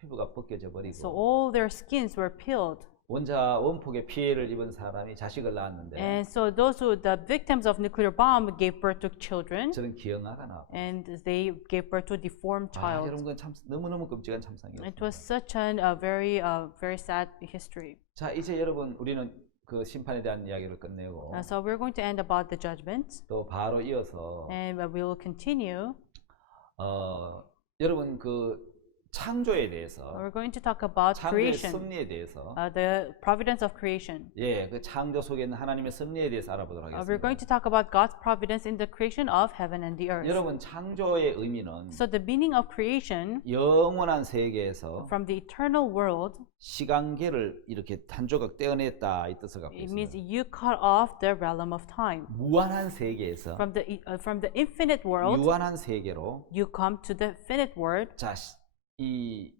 피부가 벗겨져 So 버리고 all their skins were peeled. 원폭의 피해를 입은 사람이 자식을 낳았는데 And so the victims of nuclear bomb gave birth to children, 저는 기형아가 나왔고 and they gave birth to a deformed 아, child. 여러분 그건 참 너무너무 끔찍한 It 참상이었습니다. was such very sad history. 자 이제 여러분 우리는 그 심판에 대한 이야기를 끝내고 So we're going to end about the judgment, 또 바로 이어서 and we will continue. 여러분 그 창조에 대해서 We're going to talk about 창조의 creation, 섭리에 대해서 the providence of creation. 예, 그 창조 속에 있는 하나님의 섭리에 대해서 알아보도록 We're 하겠습니다. going to talk about God's providence in the creation of heaven and the earth. 여러분 창조의 의미는 So the meaning of creation 영원한 세계에서 from the eternal world, 시간계를 이렇게 한 조각 떼어냈다 이 뜻을 갖고 it means 있습니다. you cut off the realm of time. 무한한 세계에서 From the infinite world, 유한한 세계로 you come to the finite world, 자, 이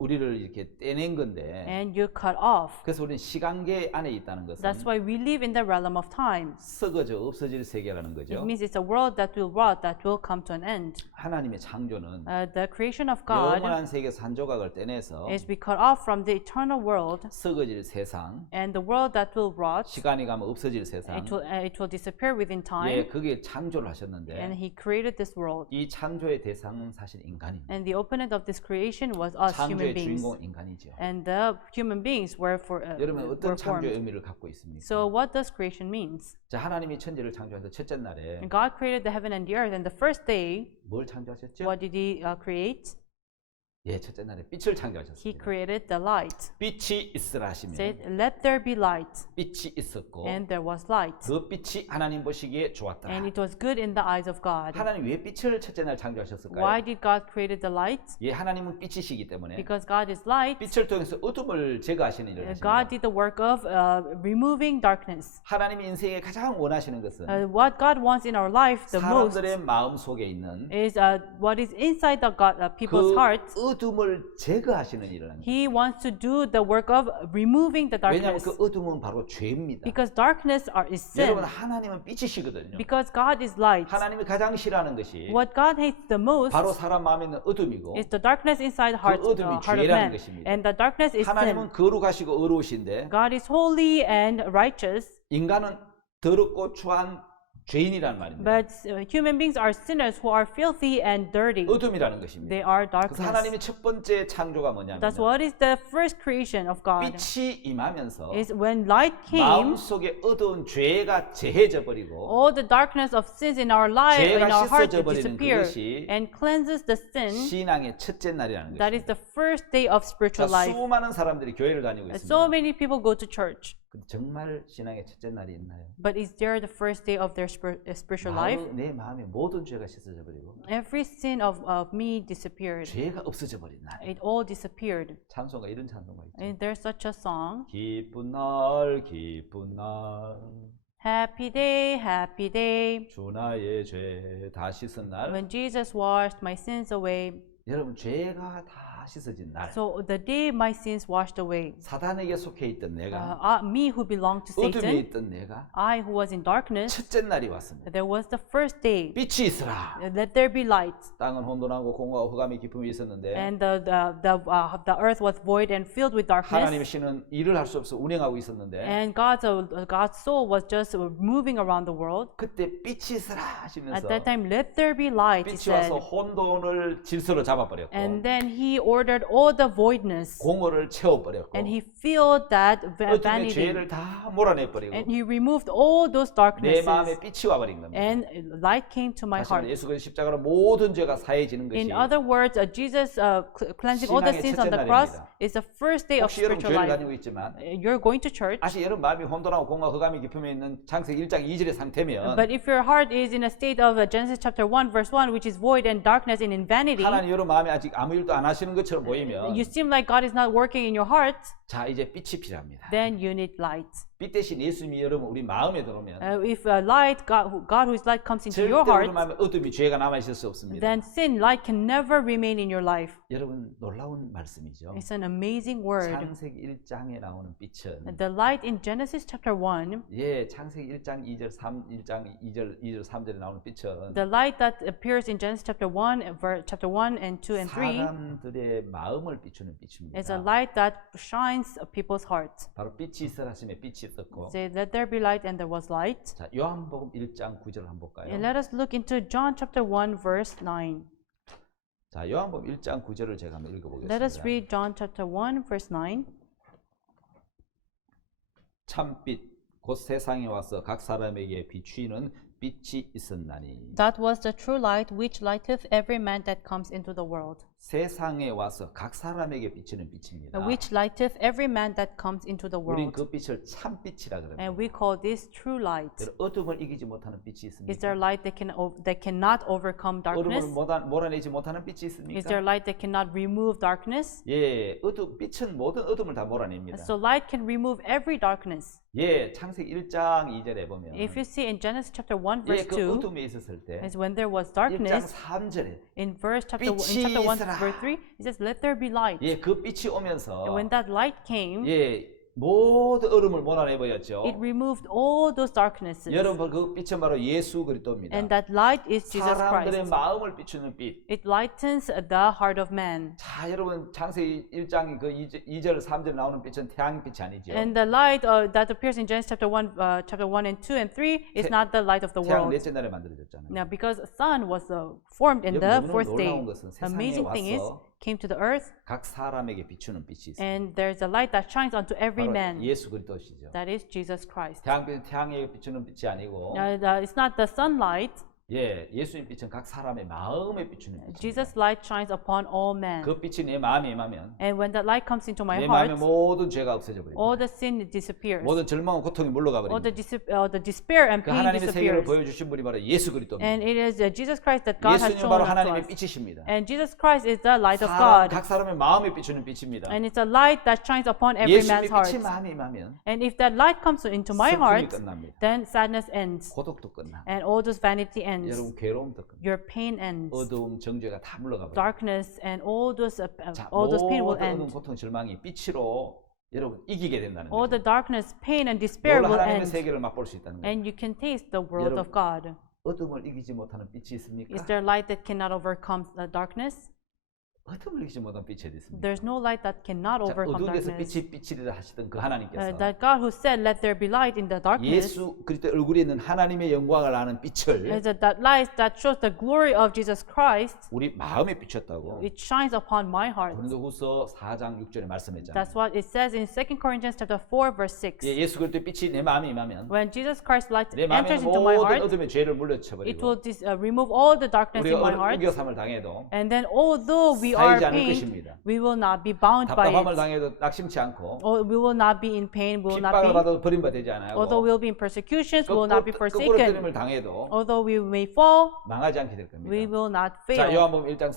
우리를 이렇게 떼낸 건데 and you cut off. 그래서 우리는 시간계 안에 있다는 것은 That's why we live in the realm of time. 썩어져 없어질 세계라는 It 거죠. means it's a world that will rot, that will come to an end. 하나님의 창조는 The creation of God 영원한 세계에서 한 조각을 떼내서 is we cut off from the eternal world, 썩어질 세상, and the world that will rot, 시간이 가면 없어질 세상. it will disappear within 예, time. 그게 창조를 하셨는데 And He created this world. 이 창조의 대상은 사실 인간입니다. And the opponent of this creation was us, human 창조의 beings. 주인공은 인간이죠. And the human beings were 여러분 어떤 were 창조의 formed. 의미를 갖고 있습니까? So what does creation means? 자, 하나님이 천지를 창조해서 첫째 날에 And God created the heaven and the earth, and the first day, 뭘 창조하셨죠? what did He create? 예, 첫째 날에 빛을 He 창조하셨습니다. created the light. 빛이 있으라 하시면 Said, "Let there be light," 빛이 있었고 and there was light. 그 빛이 하나님 보시기에 좋았다. And it was good in the eyes of God. 하나님 왜 빛을 첫째 날 창조하셨을까요? Why did God create the light? 예, 하나님은 빛이시기 때문에 Because God is light. 빛을 통해서 어둠을 제거하시는 일을 God 하십니다. did the work of removing darkness. 하나님 인생에 가장 원하시는 것은 What God wants in our life the most 사람들의 마음 속에 있는 is what is inside the people's 그 hearts. 어둠을 제거하시는 일을 합니다. He wants to do the work of removing the 왜냐하면 darkness. 그 어둠은 바로 죄입니다. Because darkness is sin. 여러분 하나님은 빛이시거든요. Because God is light. 하나님이 가장 싫어하는 것이 What God hates the most 바로 사람 마음에 있는 어둠이고 is the darkness inside the heart 어둠이 of 죄라는 man. 것입니다. And the darkness is sin. 하나님은 거룩하시고 의로우신데 God is holy and righteous, 인간은 더럽고 추한 죄인이라는 말입니다. but human beings are sinners who are filthy and dirty. 어둠이라는 것입니다. They are 그래서 darkness. 하나님의 첫 번째 창조가 뭐냐면 That's what is the first creation of God. 빛이 임하면서 Is when light came, 마음속에 어두운 죄가 제해져 버리고 all the darkness of sins in our life, 죄가 in our heart, 씻어져 버리는 disappear 그것이 and cleanses the sin. 신앙의 첫째 날이라는 That is 것입니다. the first day of spiritual 자, life. 수많은 사람들이 교회를 다니고 So 있습니다. many people go to church, 근데 정말 신앙의 첫째 날이 있나요? but is there the first day of their spiritual life? 내 마음에 모든 죄가 씻어져 버리고 Every sin of me disappeared. 죄가 없어져 버린 날. It all disappeared. 찬송가 이런 찬송가 있죠. And there's such a song. 기쁜 날 기쁜 날 Happy day, 주 나의 죄 다 씻은 날. when Jesus washed my sins away. 여러분 죄가 다 씻어진 날. So the day my sins washed away, 사단에게 속해 있던 내가 me who belonged to 어둠에 Satan, 있던 내가 I who was in darkness, 첫째 날이 왔습니다. there was the first day. 빛이 있으라. Let there be light. 땅은 혼돈하고 공허하고 흑암의 기품이 있었는데 And the earth was void and filled with 하나님의 darkness. 신은 일을 할 수 없어 운행하고 있었는데 And God's soul was just moving around the world. 그때 빛이 있으라 At 하시면서 that time, let there be light, he 빛이 와서 said. 혼돈을 질서로 잡아버렸고 And then he ordered all the voidness. 공허를 채워버렸고 And he filled that 어둠의 vanity. 죄를 다 몰아내버리고 And he removed all those 내 darknesses. 마음에 빛이 와버린 겁니다. And light came to my 다시 말해 heart. 예수 그리스도 십자가로 모든 죄가 사해지는 것이 In other words, Jesus cleansing all the 신앙의 sins on the 첫째 cross 날입니다. is the first day of 혹시 여러분 spiritual 교회를 life. 다니고 있지만 You're going to church, 아직 여러분 마음이 혼돈하고 공허 흑암의 깊음에 있는 창세기 1장 2절의 상태면 but if your heart is in a state of Genesis chapter 1 verse 1, which is void and darkness and in vanity, 하나님 여러분 마음에 아직 아무 일도 안 하시는 것처럼 보이면 you seem like God is not working in your heart, 자 이제 빛이 필요합니다. then you need light. 빛 대신 예수님이 여러분 우리 마음에 들어오면 If light, God who is light, comes into 절대 your 우리 heart, 마음에 어둠이 죄가 남아 있을 수 없습니다. then sin, light can never remain in your life. 여러분 놀라운 말씀이죠. It's an amazing word. 창세기 1장에 나오는 빛은 The light in Genesis chapter 1, 예, 창세기 1장 2절 1장 2절 3절에 나오는 빛은 the light that appears in Genesis chapter 1, chapter 1 and 2 and 3, 사람들의 마음을 비추는 빛입니다. is a light that shines people's hearts. 바로 빛이 있으라 하시면 빛이 있었고. Say, let there be light, and there was light. 자, 요한복음 1장 9절 한번 볼까요? And let us look into John chapter 1 verse 9. 자, 요한복음 1장 9절을 제가 한번 읽어보겠습니다. Let us read John chapter 1 verse 9. 참빛 곧 세상에 와서 각 사람에게 비추이는 빛이 있었나니. That was the true light which lighteth every man that comes into the world. 세상에 와서 각 사람에게 비치는 빛입니다. Which lighteth every man that comes into the 우린 world. 그 빛을 참빛이라 그럽니다. And we call this true light. 어둠을 이기지 못하는 빛이 Is 있습니까? there light that cannot overcome darkness? 어둠을 몰아내지 못하는 빛이 Is there 있습니까? light that cannot remove darkness? 예, 빛은 모든 어둠을 다 몰아냅니다. So light can remove every darkness. 예, 창세기 1장 2절에 보면 If you see in Genesis chapter 1 예, verse 그 2, 어둠에 있었을 때 is when there was 1장 darkness. 3절에 In chapter 1 빛이 있으라. verse 3, it says, let there be light. 예, 그 빛이 오면서 And when that light came, 예, 모든 얼음을 몰아내버렸죠. it removed all those darknesses. 여러분 그 빛은 바로 예수 그리스도입니다. And that light is Jesus 사람들의 Christ. 마음을 비추는 빛. It lightens the heart of man. 자, 여러분 창세기 1장 그 2절 3절 나오는 빛은 태양빛이 아니죠. And the light that appears in Genesis chapter 1 and 2 and 3 is not the light of the 태양 world. 넷째 날에 만들어졌잖아요. Now, because sun was formed in 여러분, the 너무너무 fourth day, 놀라운 것은 세상에 amazing thing is, 와서 came to the earth, 각 사람에게 비추는 빛이 있어요. and there's a light that shines onto every 바로 man. 예수 그리스도시죠. That is Jesus Christ. 태양빛은 태양에 비추는 빛이 아니고 It's not the sunlight. 예, 예수님 빛은 각 사람의 마음에 비추는 빛입니다. Jesus' light shines upon all men. 그 빛이 내 마음에 임하면 And when that light comes into my 내 마음의 heart, 모든 죄가 없어져 버립니다. all the sin disappears. 모든 절망과 고통이 물러가 All the 버립니다. despair and 그 pain 하나님의 세계를 disappears. 보여주신 분이 바로 예수 그리스도입니다. And it is Jesus Christ that God has 예수님 shown 바로 unto 하나님의 us. 빛이십니다. And Jesus Christ is the light of 각 God. 사람의 마음에 비추는 빛입니다. And it's a light that shines upon every 예수님의 man's heart. 빛이 마음에 임하면 And if that light comes into my 슬픔이 heart, 끝납니다. then sadness ends. 고독도 끝나. And all those vanity ends. ends. 여러분 괴로움도 끝나. Your pain ends. 어두움, 정죄가 다 물러가 버려. Darkness and all those 자, pain will 모든 어두움, end. 고통, 절망이 빛으로 여러분 이기게 된다는 All the 거죠. darkness, pain, and despair 놀라 will 하나님의 end. 세계를 맛볼 수 있다는 거예요. And you can taste the world 여러분, of God. 어둠을 이기지 못하는 빛이 있습니까? Is there light that cannot overcome the darkness? 어둠을 이기지 못하는 빛이 어디 있습니까? There's no light that cannot 자, overcome 어둠에서 darkness. 빛이 빛이리라 하시던 그 하나님께서 That God who said, "Let there be light in the darkness," 예수 그리스도 얼굴에 있는 하나님의 영광을 아는 빛을 is that light that shows the glory of Jesus Christ. 우리 마음에 비쳤다고 It shines upon my heart. 고린도후서 4장 6절에 말씀했잖아요. That's what it says in 2 Corinthians chapter 4, verse 6. 예수 그리스도의 빛이 내 마음에 임하면 When Jesus Christ's light 내 마음에 enters 있는 into my 모든 heart, 어둠의 죄를 it 물려쳐버리고 will remove all the darkness in my 우리가 heart. 우겨삼을 당해도 And then, although we are 쌓이지 않을 pained, 것입니다. we will not be bound by 답답함을 it. 당해도 낙심치 않고 Or we will not be in pain, we will not 핍박을 be. 받아도 버림받지 않아요. Although we will be in persecutions, we will not be 거꾸로 forsaken. 뜨림을 당해도 Although we may fall, 망하지 않게 될 we 겁니다. will not 자, fail. 요한복음 1장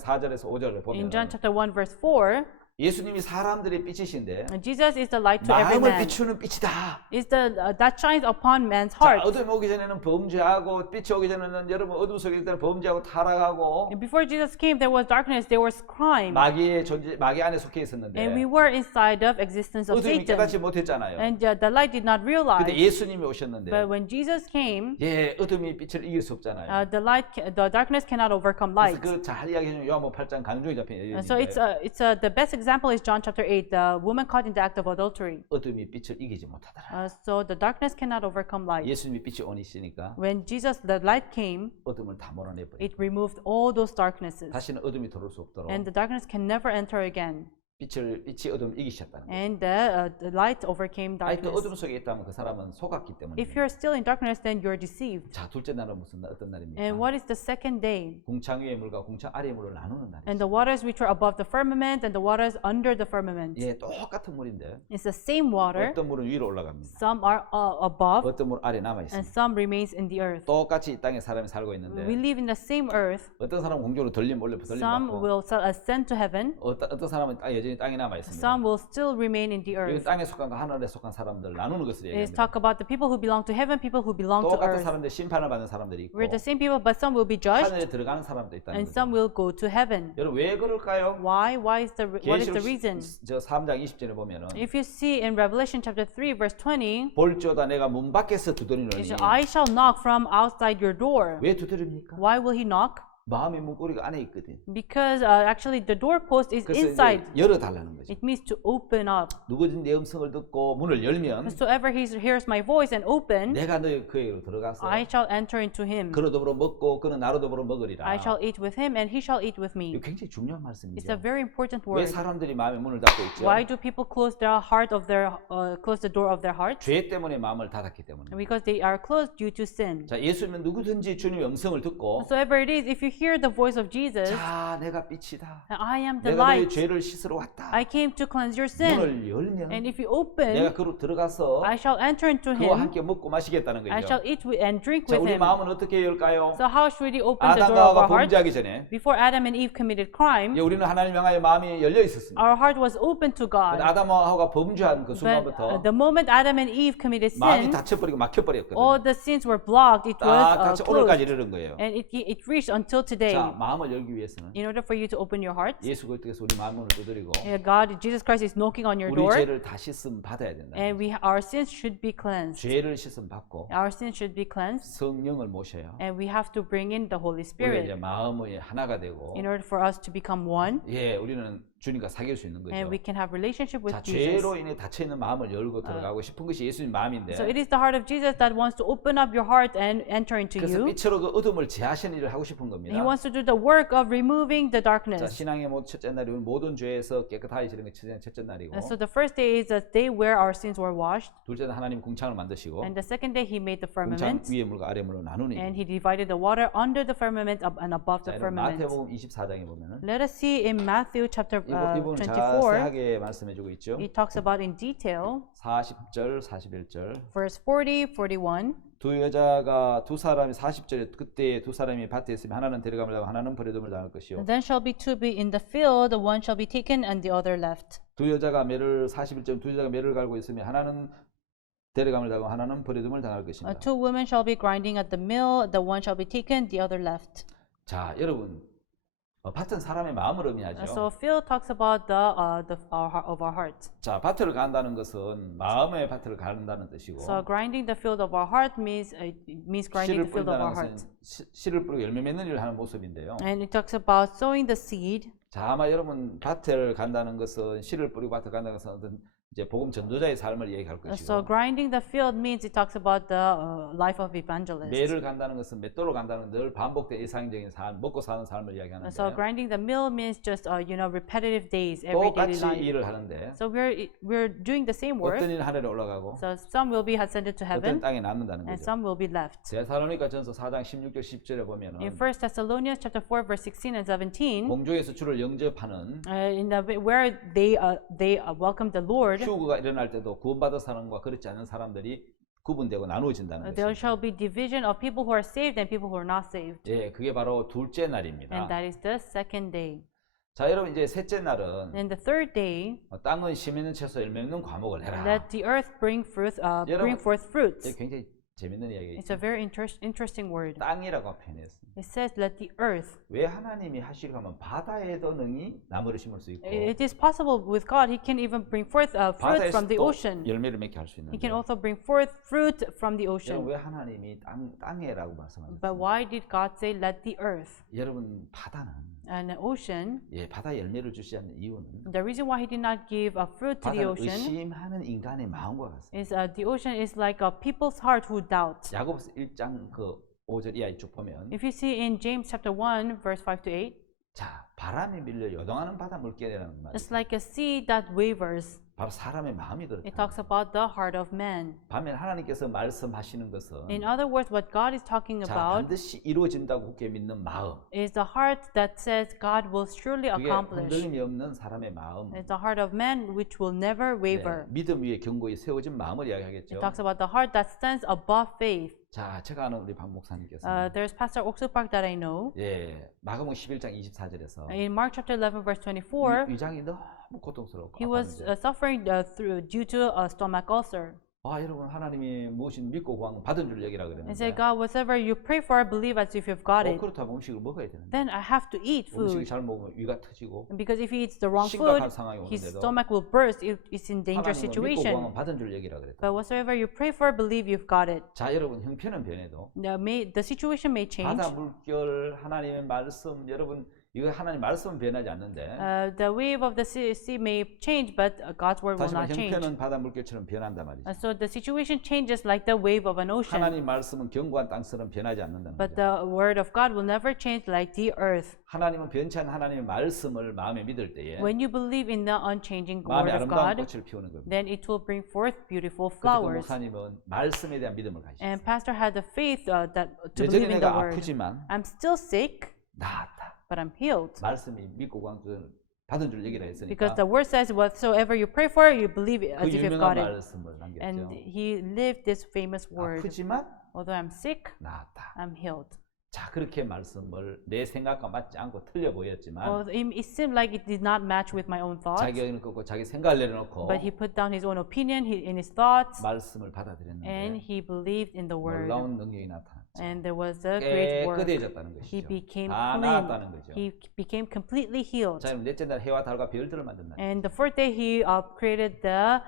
4절에서 5절을 In 보면 John chapter 1, verse 4, 예수님이 사람들의 빛이신데 Jesus is the light to every 마음을 man. 비추는 빛이다. Is that shines upon man's 자, heart. 어둠이 오기 전에는 범죄하고 빛이 오기 전에는 여러분 어둠 속에 있을 때는 범죄하고 타락하고 And before Jesus came, there was darkness, there was crime. 마귀의 존재, 마귀 안에 속해 있었는데 And we were inside of existence of 어둠이 Satan. 깨닫지 못했잖아요. And the light did not 근데 realize. 예수님이 오셨는데 But when Jesus came, 예, 어둠이 빛을 이길 수 없잖아요. the darkness cannot overcome 그래서 light. 그 잘 이야기해주는 요한복음 8장 강조에 잡힌 So 얘기인데 the best example is John chapter 8, the woman caught in the act of adultery. 어둠이 빛을 이기지 못하더라. So the darkness cannot overcome light. 예수님이 빛이 온 있으니까 When the light came, 어둠을 다 몰아내버려. it removed all those darknesses. 다시는 어둠이 들어올 수 없도록 And the darkness can never enter again. 빛이 어둠을 이기셨다는 거예요. And the light overcame 아직도 darkness. 어둠 속에 있다면 그 사람은 속았기 때문에. If you're still in darkness, then you're deceived. 자, 둘째 날은 어떤 날입니까? And what is the second day? 궁창 위의 물과 궁창 아래의 물을 나누는 날이죠. And the waters which are above the firmament and the waters under the firmament. 예, 똑같은 물인데 It's the same water. 어떤 물은 위로 올라갑니다. Some are above 어떤 물 아래 남아 and 있습니다. some remains in the earth. 똑같이 이 땅에 사람이 살고 있는데 We live in the same earth. 어떤 사람은 공중으로 돌림 Some 받고 will ascend to heaven. 어떤 사람은 여전히 땅에 남아 있습니다. Some will still remain in the 여기 earth. 땅에 속한 거 하늘에 속한 사람들 나누는 것을 It's 얘기합니다. talk about the people who belong to heaven, people who belong to 똑같은 earth. 사람들 심판을 받는 사람들이 있고 We're the same people, but some will be judged 하늘에 들어가는 사람도 있다는 and 거죠. some will go to heaven. 여러분 왜 그럴까요? Why? What is the reason? 저 3장 20절에 보면은 If you see in Revelation chapter 3, verse 20, 볼지어다 내가 문 밖에서 it 두드리노니 says, I shall knock from outside your door. 왜 두드립니까? Why will he knock? 마음의 문고리가 안에 있거든. Because actually the doorpost is 그래서 inside. 이제 열어달라는 거죠. It means to open up. 누구든 내 음성을 듣고 문을 열면 Whosoever hears my voice and open, 내가 너의 그에게로 들어가서 I shall enter into him. 그로 더불어 먹고 그는 나로 더불어 먹으리라. I shall eat with him and he shall eat with me. 이거 굉장히 중요한 It's a 말씀이죠. very important 왜 word. 사람들이 마음의 문을 닫고 있죠? Why do people close the door of their heart? 죄 때문에 마음을 닫았기 때문에. Because they are closed due to sin. 자, 예수님은 누구든지 주님의 음성을 듣고 Whatsoever it is, if you hear the voice of Jesus, 자, 내가 빛이다. I am the 내가 너의 light. 죄를 씻으러 왔다. I came to cleanse your sin. 문을 열면 And if you 내가 open, 그로 들어가서 I shall enter into 그와 him. 함께 먹고 마시겠다는 I shall 거죠. eat and drink 자, with 우리 him. 마음은 어떻게 열까요? So how should we open the door 아담과 of our 하와가 heart? 범죄하기 전에 Before Adam and Eve committed crime, 우리는 하나님 향하여 마음이 열려 있었습니다. our heart was open to God. 아담과 하와가 범죄한 그 But 순간부터 the moment Adam andEve committed 마음이 sin, 닫혀버리고 막혀버렸거든요. all the sins were blocked. It 딱 was 같이 오늘까지 closed. 이르는 거예요. And it reached until today. 자, 마음을 열기 위해서는 In order for you to open your heart, 예수 그리스도께서 우리 마음을 두드리고 Jesus Christ is knocking on your 우리 door, 죄를 다 씻음 받아야 된다. and our sins should be cleansed. 죄를 씻음 받고 Our sins should be cleansed, 성령을 모셔야 and we have to bring in the Holy 우리가 이제 Spirit 마음의 하나가 되고 in order for us to become one, 예, 우리는 주님과 사귈 수 있는 거죠. and we can have relationship with 자, Jesus. 죄로 인해 닫혀 있는 마음을 열고 들어가고 싶은 것이 예수님 마음인데 So it is the heart of Jesus that wants to open up your heart and enter into 그래서 you. 빛으로 그 어둠을 제하시는 일을 하고 싶은 겁니다. He wants to do the work of removing the 자, darkness. 신앙의 첫째 날이 모든 죄에서 깨끗하여지는 게 첫째 날이고 And so the first day is the day where our sins were washed, 둘째 날 하나님 궁창을 만드시고 and the second day He made the 궁창 firmament, 위에 물과 아래 물로 나누는 and 일. He divided the water under the firmament and above 자, the 여러분 firmament. 마태복음 24장에 보면은 Let us see in Matthew chapter 이 부분 24, 자세하게 말씀해주고 있죠. it talks about in detail, 40절, 41절. verse 40, 41. 두 사람이 40절에 그때 두 사람이 밭에 있으면 하나는 데려감을 당하고 하나는 버려둠을 당할 것이요. Then shall be two be in the field, one shall be taken and the other left. 41절 두 여자가 매를 갈고 있으면 하나는 데려감을 당하고 하나는 버려둠을 당할 것입니다. Two women shall be grinding at the mill, the one shall be taken, the other left. 자, 여러분, 밭은 사람의 마음을 의미하죠. So Phil talks about of our heart. 자, 밭을 간다는 것은 마음의 밭을 가는다는 뜻이고, So grinding the field of our heart means grinding 씨를 the field of our 뿌린다는 heart. 것은 씨를 뿌리고 열매 맺는 일을 하는 모습인데요. And it talks about sowing the seed. 자, 아마 여러분 밭을 간다는 것은 씨를 뿌리고 밭을 간다는 것은 어떤 이제 복음 전도자의 삶을 얘기할 So 것이고, grinding the field means it talks about the life of evangelists. 매를 간다는 것은 맷돌로 간다는 것은 늘 반복된 일상적인 삶, 먹고 사는 삶을 이야기하는데, So grinding the mill means just repetitive days, everyday 똑같이 life. 일을 하는데 So we're doing the same work. 어떤 일 하늘에 올라가고 So some will be ascended to 어떤 heaven, 땅에 남는다는 and 거죠. some will be left. 데살로니가 전서 4장 16절 10절에 보면은 In 1 Thessalonians chapter 4 verse 16 and 17, 공중에서 주를 영접하는 where they welcome the Lord, 휴거가 일어날 때도 구원받은 사람과 그렇지 않은 사람들이 구분되고 나누어진다는 there 것입니다. shall be division of people who are saved and people who are not saved. 예, 그게 바로 둘째 날입니다. And that is the second day. 자, 여러분 이제 셋째 날은 And the third day, 땅은 심 있는 채소 열매 있는 과목을 해라. let the earth bring 여러분, forth fruits. 이게 굉장히 재밌는 이야기예요. It's a very interesting word. 땅이라고 표현했습니다. It says, let the earth. 왜 하나님이 하시려 하면 바다에도 능히 나무를 심을 수 있고 It is possible with God. He can even bring forth fruit from the 바다에서도 ocean. 열매를 맺게 할 수 He 있는데 can also bring forth fruit from the 여러분 ocean. 왜 하나님이 땅에라고 말씀하셨어요? But why did God say, let the earth? 여러분 바다는 And the ocean, 예, 바다 열매를 주지 않는 이유는 the reason why He did not give a fruit to the 바다는 ocean 의심하는 인간의 마음과 같습니다. is the ocean is like a people's heart who doubt. 야고보서 1장 그 5절 이하에 쭉 보면 If you see in James chapter 1 verse 5 to 8, 자, 바람이 밀려 요동하는 바다 물결이라는 말. it's like a sea that wavers. 바로 사람의 마음이 It 그렇다. talks about the heart of man. 반면 하나님께서 말씀하시는 것은 In other words, what God is talking 자, about 반드시 이루어진다고 굳게 믿는 마음. is the heart that says God will surely 그게 accomplish. 흔들림이 없는 사람의 마음. It's the heart of man which will never waver. 네, 믿음 위에 견고히 세워진 마음을 이야기하겠죠. It talks about the heart that stands above faith. 자, 제가 아는 우리 박 목사님께서 There's Pastor Oksu Park that I know. 예, 마가복음 11장 24절에서 In Mark chapter 11 verse 24, 위장이 너무 고통스럽고 he was 아팠는데 suffering due to a stomach ulcer. 아, 여러분 하나님이 무엇이 믿고 구하면 받은 줄 얘기라 And 그랬는데 said, God, whatever you pray for, believe as if you've got it. 그렇다면 음식을 먹어야 되는데 Then I have to eat 음식을 food. 잘 먹으면 위가 터지고 Because if he eats the wrong food, 심각한 상황이 his 오는데도 stomach will burst. It's in dangerous 하나님은 믿고 situation. 구하면 받은 줄 얘기라 그랬다. But whatsoever you pray for, believe you've got it. 자, 여러분 형편은 변해도 The situation may change. 바다 물결 하나님의 말씀 여러분 이거 하나님 말씀은 변하지 않는데 The wave of the sea may change, but God's word will 다시 not 말해 change. 형편은 바다 물결처럼 변한단 말이죠. So the situation changes like the wave of an ocean. 하나님 말씀은 견고한 땅처럼 변하지 않는다는 But 거죠. the word of God will never change like the earth. 하나님은 변치 않은 하나님의 말씀을 마음에 믿을 때에 When you believe in the unchanging 마음에 word of 아름다운 God, 꽃을 피우는 겁니다. then it will bring forth beautiful 그때 그 flowers. 목사님은 말씀에 대한 믿음을 가지셨어요. And pastor had the faith that to 여전히 believe in the 내가 word. 아프지만 I'm still sick, 나았다. but I'm healed. 말씀이 믿고 받은 줄 얘기를 했으니까 Because the word says, whatsoever you pray for, you believe it as 그 if you've 유명한 got it. 말씀을 남겼죠. And he lived this famous word. 아프지만 Although I'm sick, 나았다. I'm healed. 자, 그렇게 말씀을 내 생각과 맞지 않고 틀려 보였지만 It seemed like it did not match with my own thoughts. 자기 의견을 꺾고 자기 생각을 내려놓고 But he put down his own opinion in his thoughts, 말씀을 and 받아들였는데 he believed in the word. 놀라운 능력이 나타났죠. And there was a great work. 깨끗해졌다는 He 것이죠. became 다 clean. 나았다는 거죠. He became completely healed. 자, 그럼 넷째 날 해와 달과 별들을 만든다. And the fourth day he created the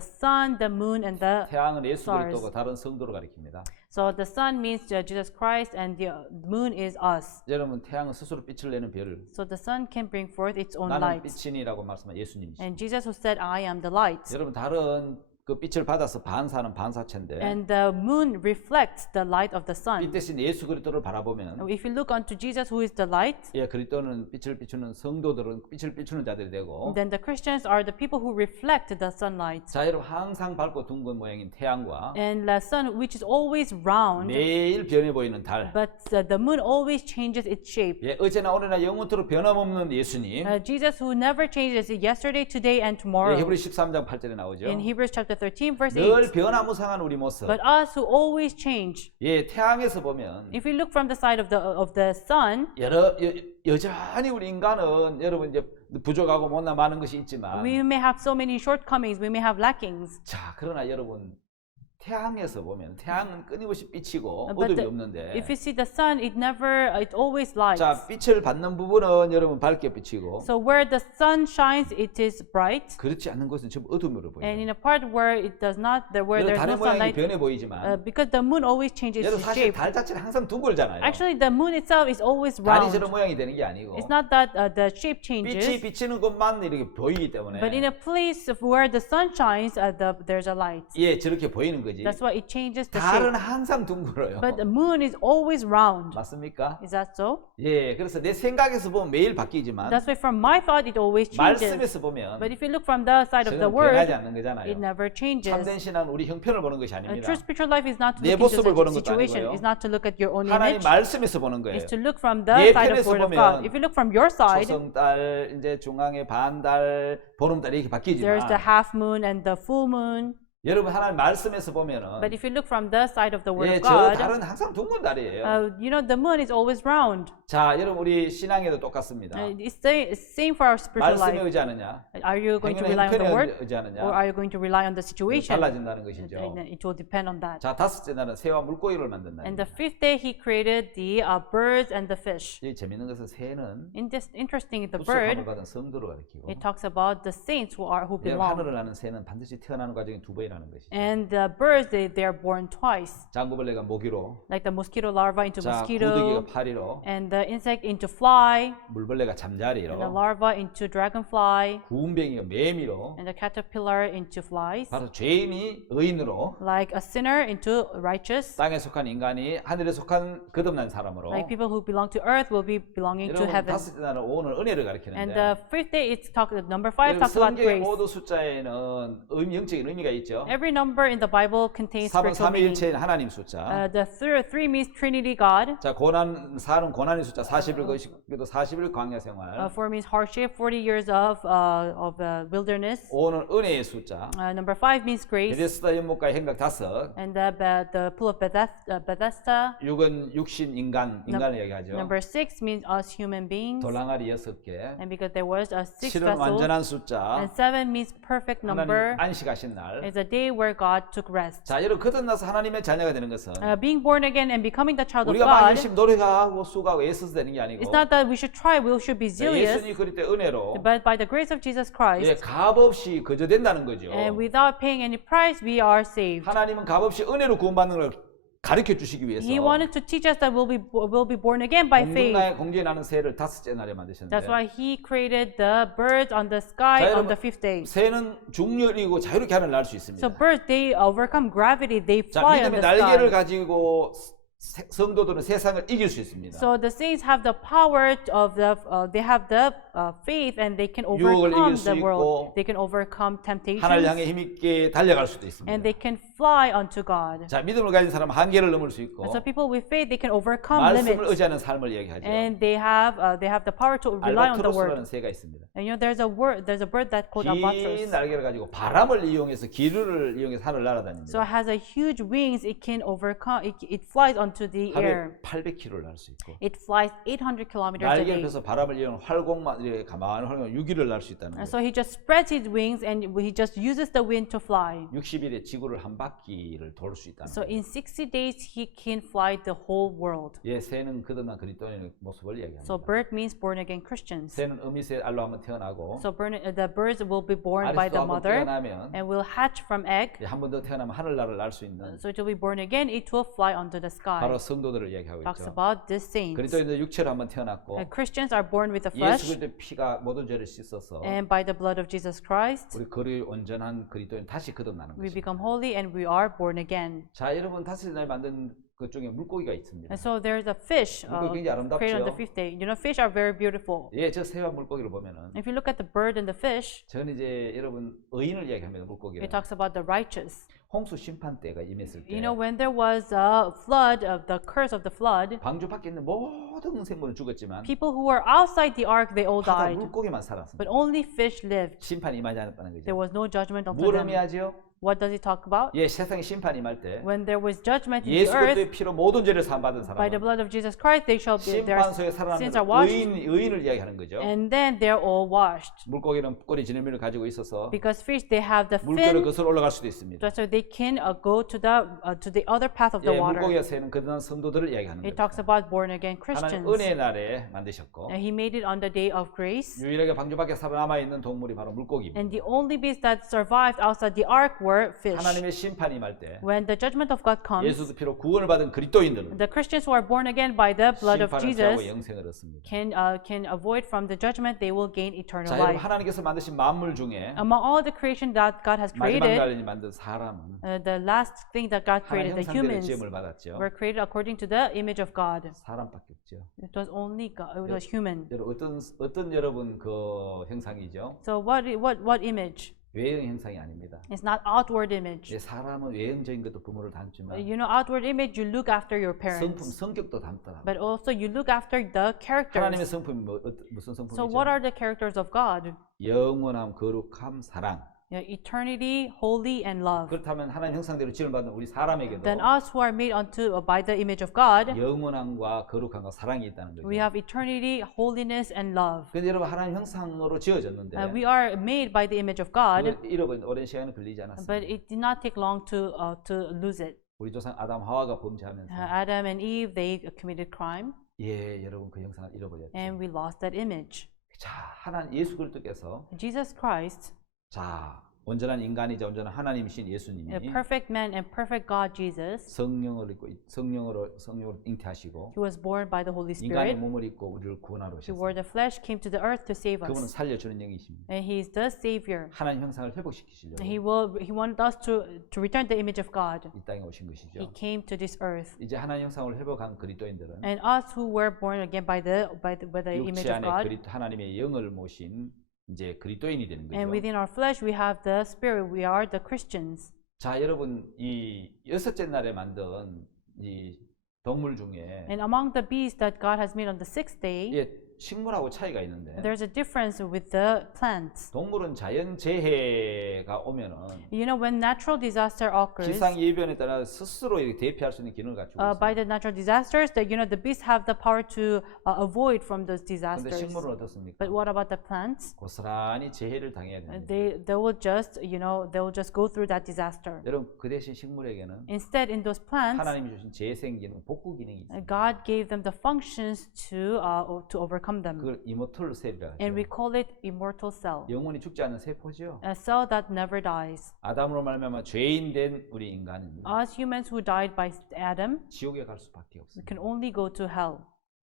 sun, the moon, and the 태양은 예수 stars. 그리스도고 다른 성도를 가리킵니다. So the sun means Jesus Christ, and the moon is us. 여러분 태양은 스스로 빛을 내는 별. So the sun can bring forth its own 나는 light. 빛이니라고 말씀한 예수님이시죠. And Jesus who said, I am the light. 여러분 다른 그 빛을 받아서 반사는 반사체인데 And the moon reflects the light of the 빛 sun. 대신 예수 그리스도를 바라보면 If you look unto Jesus who is the light, 예, 그리스도는 빛을 비추는 성도들은 빛을 비추는 자들이 되고 then the Christians are the people who reflect the sunlight. 자, 여러분 항상 밝고 둥근 모양인 태양과 And the sun, which is always round, 매일 변해 보이는 달. but the moon always changes its shape. 예, 어제나 오늘나 영원토록 변함없는 예수님. Jesus who never changes, yesterday, today, and 예, tomorrow. 히브리 13장 8절에 나오죠. In Hebrews chapter 13, verse 8. 늘 변화무상한 우리 모습. But us who always change. 예, 태양에서 보면 If you look from the side of the sun, 여전히 우리 인간은 여러분 이제 부족하고 못나 많은 것이 있지만 We may have so many shortcomings. We may have lackings. 자, 그러나 여러분 태양에서 보면 태양은 끊임없이 비치고 But 어둠이 없는데 if you see the sun, it always lights. 자, 빛을 받는 부분은 여러분 밝게 비치고 So where the sun shines, it is bright. 그렇지 않는 곳은 전부 어둠으로 보여요. And in a part where it does not, where 여러분 there's no 달의 모양이 sunlight, 변해 보이지만 because the moon always changes 여러분 its 사실 shape. 달 자체는 항상 둥글잖아요. Actually, the moon itself is always 달이 round. 저런 모양이 되는 게 아니고 It's not that the shape 빛이 changes, 비치는 것만 이렇게 보이기 때문에 but in a place where the sun shines, there's a light. 예, 저렇게 보이는 거지. That's why it changes the 달은 shape. 항상 둥글어요. But the moon is always round. 맞습니까? Is that so? 예, 그래서 내 생각에서 보면 매일 바뀌지만 That's why from my thought, it always changes. 말씀에서 보면 But if you look from the side of the 저는 변하지 word, 않는 거잖아요. it never changes. 참된 신앙은 우리 형편을 보는 것이 A 아닙니다. true spiritual life is not to 내 look into 모습을 보는 the 것도 situation. 아니고요. It's not to look at your own 하나님 image. 말씀에서 보는 거예요. It's to look from 내 the side of 편에서 the word of 보면 God. If you look from your side, 초성달, 이제 중앙에 반달, 보름달 이렇게 there's the 바뀌지만 half moon and the full moon. 여러분 하나님 말씀에서 보면은 But if you look from the side of the word 예, of 저 God, 달은 항상 둥근 달이에요. the moon is always round. 자, 여러분 우리 신앙에도 똑같습니다. It's same for our spiritual 말씀에 life. 의지하느냐, Are you going to 행위는 rely on the 형편에 word, 의지하느냐, or are you going to rely on the situation? 달라진다는 것이죠. It will depend on that. 자, 다섯째 날은 새와 물고기를 만든다. And the fifth day, he created the birds and the fish. 이 재밌는 것은 새는 Interesting, the 우수함을 bird, 받은 성도를 가리키고 it talks about the saints who 예, belong. 하늘을 나는 새는 반드시 태어나는 과정이 두 번이라는 것이죠. And the birds, they are born twice. 장구벌레가 모기로, Like the mosquito larva into 자, mosquito, 구더기가 파리로, and the insect into fly, 물벌레가 and the 잠자리로, larva into dragonfly, 구운뱅이가 매미로, and the caterpillar into flies. 바로 죄인이 의인으로, Like a sinner into righteous. 땅에 속한 인간이 하늘에 속한 거듭난 사람으로. Like people who belong to earth will be belonging to 여러분 heaven. 다섯째 날은 오늘 은혜를 And 가리키는데 the fifth day, number 5 여러분 talks about 성경의 grace. 모든 숫자에는 영적인 의미가 있죠. Every number in the Bible contains 3은 spiritual meaning. 삼위일체인 하나님 숫자. The three means Trinity God. 자, 고난 4는 고난의 숫자 40일 거시기도 40일 광야 생활. 4 means hardship, 40 years of wilderness. 5는 은혜의 숫자. Number 5 means grace. 베데스다 연못가의 행각 5. And the pool of Bethesda. 6은 육신 인간을 얘기하죠. Number 6 means us human beings. 돌랑아리 6개. And because there was 6 7은 vessels. 완전한 숫자. And 7 means perfect number. 하나님 안식하신 날. It's a day where God took rest. 자, 여러분 거듭나서 하나님의 자녀가 되는 것은 Being born again and becoming the child of 우리가 막 God, 열심히 노력하고 수고하고 애써서 되는 게 아니고 it's not that we should try, we should be zealous, 예수님이 그럴 때 은혜로 but by the grace of Jesus 예, Christ, 값없이 거저된다는 거죠. and without paying any price, we are saved. 하나님은 값없이 은혜로 구원받는 걸 가르쳐 주시기 위해서 He wanted to teach us that we'll be born again by faith. 공중에 나는 새를 다섯째 날에 만드셨는데 That's why He created the birds on the sky 자, on the fifth day. 새는 중력이고 자유롭게 하늘 날 수 있습니다. So birds, they overcome gravity, they 자, fly on 믿음의 the 날개를 sky. 가지고 성도들은 세상을 이길 수 있습니다. So the saints have the power of they have the faith and they can 유혹을 overcome 이길 수 the world. 있고 They can overcome temptations. 하늘 향해 힘있게 달려갈 수도 있습니다. And they can fly unto God. 자, 믿음을 가진 사람은 한계를 넘을 수 있고 And so people with faith, they can overcome 말씀을 limits. 의지하는 삶을 얘기하죠. And they have the power to rely on the 알바트로스라는 word. 새가 있습니다. And there's a bird that called 긴 albatros. 날개를 가지고 바람을 이용해서 기류를 이용해서 하늘을 날아다닙니다. So it has a huge wings. It can overcome. It flies onto the air. 하루에 800km를 날 수 있고 It flies 800 kilometers a 날개를 day. 펴서 바람을 이용 활공만 이렇게 가만히 활공 6일을 날 수 있다는 And 거예요. so he just spreads his wings and he just uses the wind to fly. 60일에 지구를 한 바퀴를 돌 수 있다는 So 거예요. in 60 days he can fly the whole world. 예, 새는 거듭난 그리스도인의 모습을 얘기합니다. So bird means born again Christians. 새는 어미새 알로 한번 태어나고 So the birds will be born by 아리스도 the 한번 mother 태어나면 and will hatch from egg. 한 번 더 태어나면 하늘나라를 날 수 있는 So it will be born again. It will fly onto the sky. 바로 성도들을 얘기하고 Talks 있죠. about the saints. 그리스도인들 육체로 한번 태어났고 Christians are born with the 예수 flesh 그리스도의 피가 모든 죄를 씻어서 and by the blood of Jesus Christ 우리 거리 온전한 그리스도인 다시 거듭나는 we 것입니다. become holy and we are born again. 자, 여러분 다섯째 날 만든 그 중에 물고기가 있습니다. And so there's a fish 물고기 굉장히 created on the 아름답죠. fifth day. You know, fish are very beautiful. 예, 저 새와 물고기를 보면은 If you look at the bird and the fish, 저는 이제 여러분 의인을 얘기합니다. 물고기를. it talks about the righteous. 홍수 심판 때가 임했을 때 You know, when there was a flood, of the curse of the flood, 방주 밖에 있는 모든 생물은 죽었지만 people who were outside the ark, they all 바다 died. 물고기만 But 살았습니다. only fish lived. 심판이 임하지 않았다는 There 거죠. was no judgment unto 뭘 them. 의미하죠? What does he talk about? 예, 세상에 심판이 임할 때 When there was judgment in the 예수 earth, 그리스도의 피로 모든 죄를 사함받은 by the 사람은 blood of Jesus Christ, they shall be, their 심판소에 sins 살아남는 are washed, 의인을 이야기하는 거죠. and then they're all washed. 물고기는 꼬리 지느러미를 가지고 있어서 Because fish, they have the 물결을 fin, 거슬러 올라갈 수도 있습니다. so they can go to the other path of the 예, water. 물고기가 새는 그러한 성도들을 이야기하는 It 거죠. talks about born again 하나님 Christians. 은혜의 날에 만드셨고 And he made it on the day of grace. 유일하게 방주밖에 살아남아 있는 동물이 바로 물고기입니다. And the only beasts that survived outside the ark were fish. 하나님의 심판이 임할 때 When the judgment of God comes, 예수 피로 구원을 받은 그리스도인들은 the Christians who are born again by the blood of 심판을 피하고 Jesus 영생을 얻습니다. can avoid from the judgment. They will gain eternal 자, 여러분 life. 하나님께서 만드신 만물 중에 Among all the creation that God has 마지막 created, 날에 만든 사람은 the last thing that God 하나님 created, the 형상대로 humans, 지음을 받았죠. were created according to the image of God. 사람밖에 없죠. It was only God. It was human. 여러분 어떤 여러분 그 형상이죠? So what image? 외형 형상이 아닙니다. It's not outward image. 예, 사람은 외형적인 것도 부모를 닮지만 You know, outward image, you look after your 성품, parents, 성격도 닮더라. but also you look after the 하나님의 characters. 성품이 무슨 So 성품이죠? what are the characters of God? 영원함, 거룩함, 사랑. Yeah, eternity, holy, and love. 그렇다면 하나님 형상대로 지음을 받는 우리 사람에게도 Then us who are made unto by the image of God, 영원함과 거룩함과 사랑이 있다는 거죠. we have eternity, holiness, and love. 근데 여러분 하나님 형상으로 지어졌는데 We are made by the image of God, 그걸 잃어버린 오랜 시간이 걸리지 but 않았습니다. it did not take long to lose it. 우리 조상 아담 하와가 범죄하면서 Adam and Eve, they committed crime, 예, 여러분 그 형상을 잃어버렸죠. and we lost that image. 자, 하나님 예수 그리스도께서 Jesus Christ, 자, 온전한 인간이자 온전한 하나님이신 예수님이 a perfect man and perfect God Jesus, 성령을 입고 성령으로 잉태하시고 he was born by the Holy 인간의 Spirit. 몸을 입고 우리를 구원하러 He wore 오셨습니다. the flesh, came to the earth to save 그분은 us, 살려주는 영이십니다. and he is the Savior. 하나님 형상을 회복시키시려고 He wanted us to return the image of God. 이 땅에 오신 것이죠. He came to this earth. 이제 하나님 형상을 회복한 그리스도인들은 And us who were born again by the image 육체 of 안에 God, 하나님의 영을 모신 이제 그리스도인이 되는 and 거죠. within our flesh we have the Spirit. We are the Christians. 자, 여러분 이 여섯째 날에 만든 이 동물 중에 And among the beasts that God has made on the sixth day, 예, 식물하고 차이가 있는데 there's a difference with the plants. 동물은 자연 재해가 오면은 You know, when natural disaster occurs, 기상 예변에 따라 스스로 이렇게 대피할 수 있는 기능을 가지고 by 있어요. the natural disasters, that the beasts have the power to avoid from those 근데 disasters. 식물은 어떻습니까? But what about the plants? 고스란히 재해를 당해야 됩니다. They will just go through that disaster. 여러분 그 대신 식물에게는 Instead, in those plants, 하나님이 주신 재생 기능, 복구 기능이 있어요. God gave them the functions to overcome them, 그걸 이모털 셀이라 and we 하죠. call it immortal cell, 영원히 죽지 않는 세포죠. a cell that never dies. 아담으로 말미암아 죄인 된 우리 인간은 Us humans who died by Adam, 지옥에 갈 수밖에 we 없습니다. can only go to hell.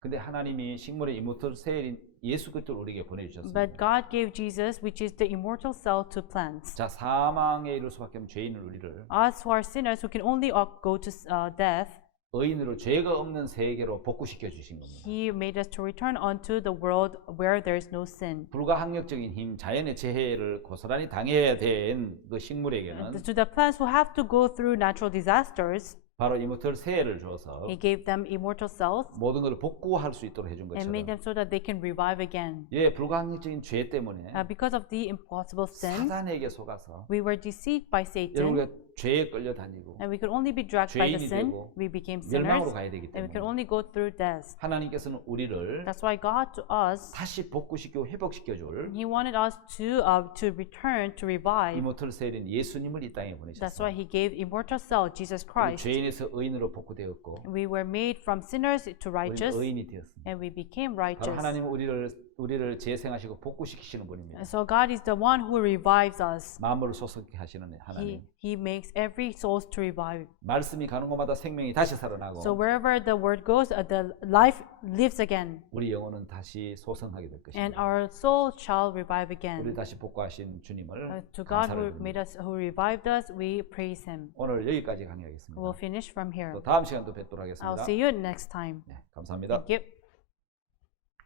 근데 하나님이 식물의 이모털 셀인 예수 그리스도를 우리에게 보내주셨습니다. But God gave Jesus, which is the immortal cell, to plants. 자, 사망에 이를 수밖에 없는 죄인을 우리를 Us who are sinners, who can only go to death, 의인으로 죄가 없는 세계로 복구시켜 주신 겁니다. He made us to return unto the world where there is no sin. 불가항력적인 힘, 자연의 재해를 고스란히 당해야 된 그 식물에게는 To the plants who have to go through natural disasters, 바로 이모털 세를 주어서 He gave them immortal cells 모든 것을 복구할 수 있도록 해준 and made 것처럼 them so that they can revive again. 예, 불가항력적인 죄 때문에 Because of the impossible sin, 사단에게 속아서 we were deceived by 여러분 Satan, 우리가 죄에 끌려다니고 and we could only be dragged by the 죄인이 sin. 되고 We became 멸망으로 sinners, 가야 되기 and we could 때문에 only go through death. 하나님께서는 우리를 That's why God to us, 다시 복구시키고 회복시켜줄 He wanted us to return, to revive. 이모털 세일인 예수님을 이 땅에 That's why 보내셨어요. He gave immortal cell, Jesus 우리 Christ. 죄인에서 의인으로 복구되었고 We were made from sinners to 우리는 righteous, 의인이 되었습니다. and we became 바로 righteous. 하나님은 우리를 재생하시고 복구시키시는 분입니다. So God is the one who revives us. 마음을 소속케 하시는 하나님. He makes every soul to revive. 말씀이 가는 곳마다 생명이 다시 살아나고 So wherever the word goes, the life lives again, 우리 영혼은 다시 소성하게 될 and 것입니다. our soul shall revive 우리를 again. 다시 복구하신 주님을 To God 감사를 who 드립니다. made us, who revived us, we praise Him. 오늘 여기까지 강의하겠습니다. We'll finish from here. 또 다음 시간 또 뵙도록 I'll 하겠습니다. see you next time. 네, 감사합니다. Thank you.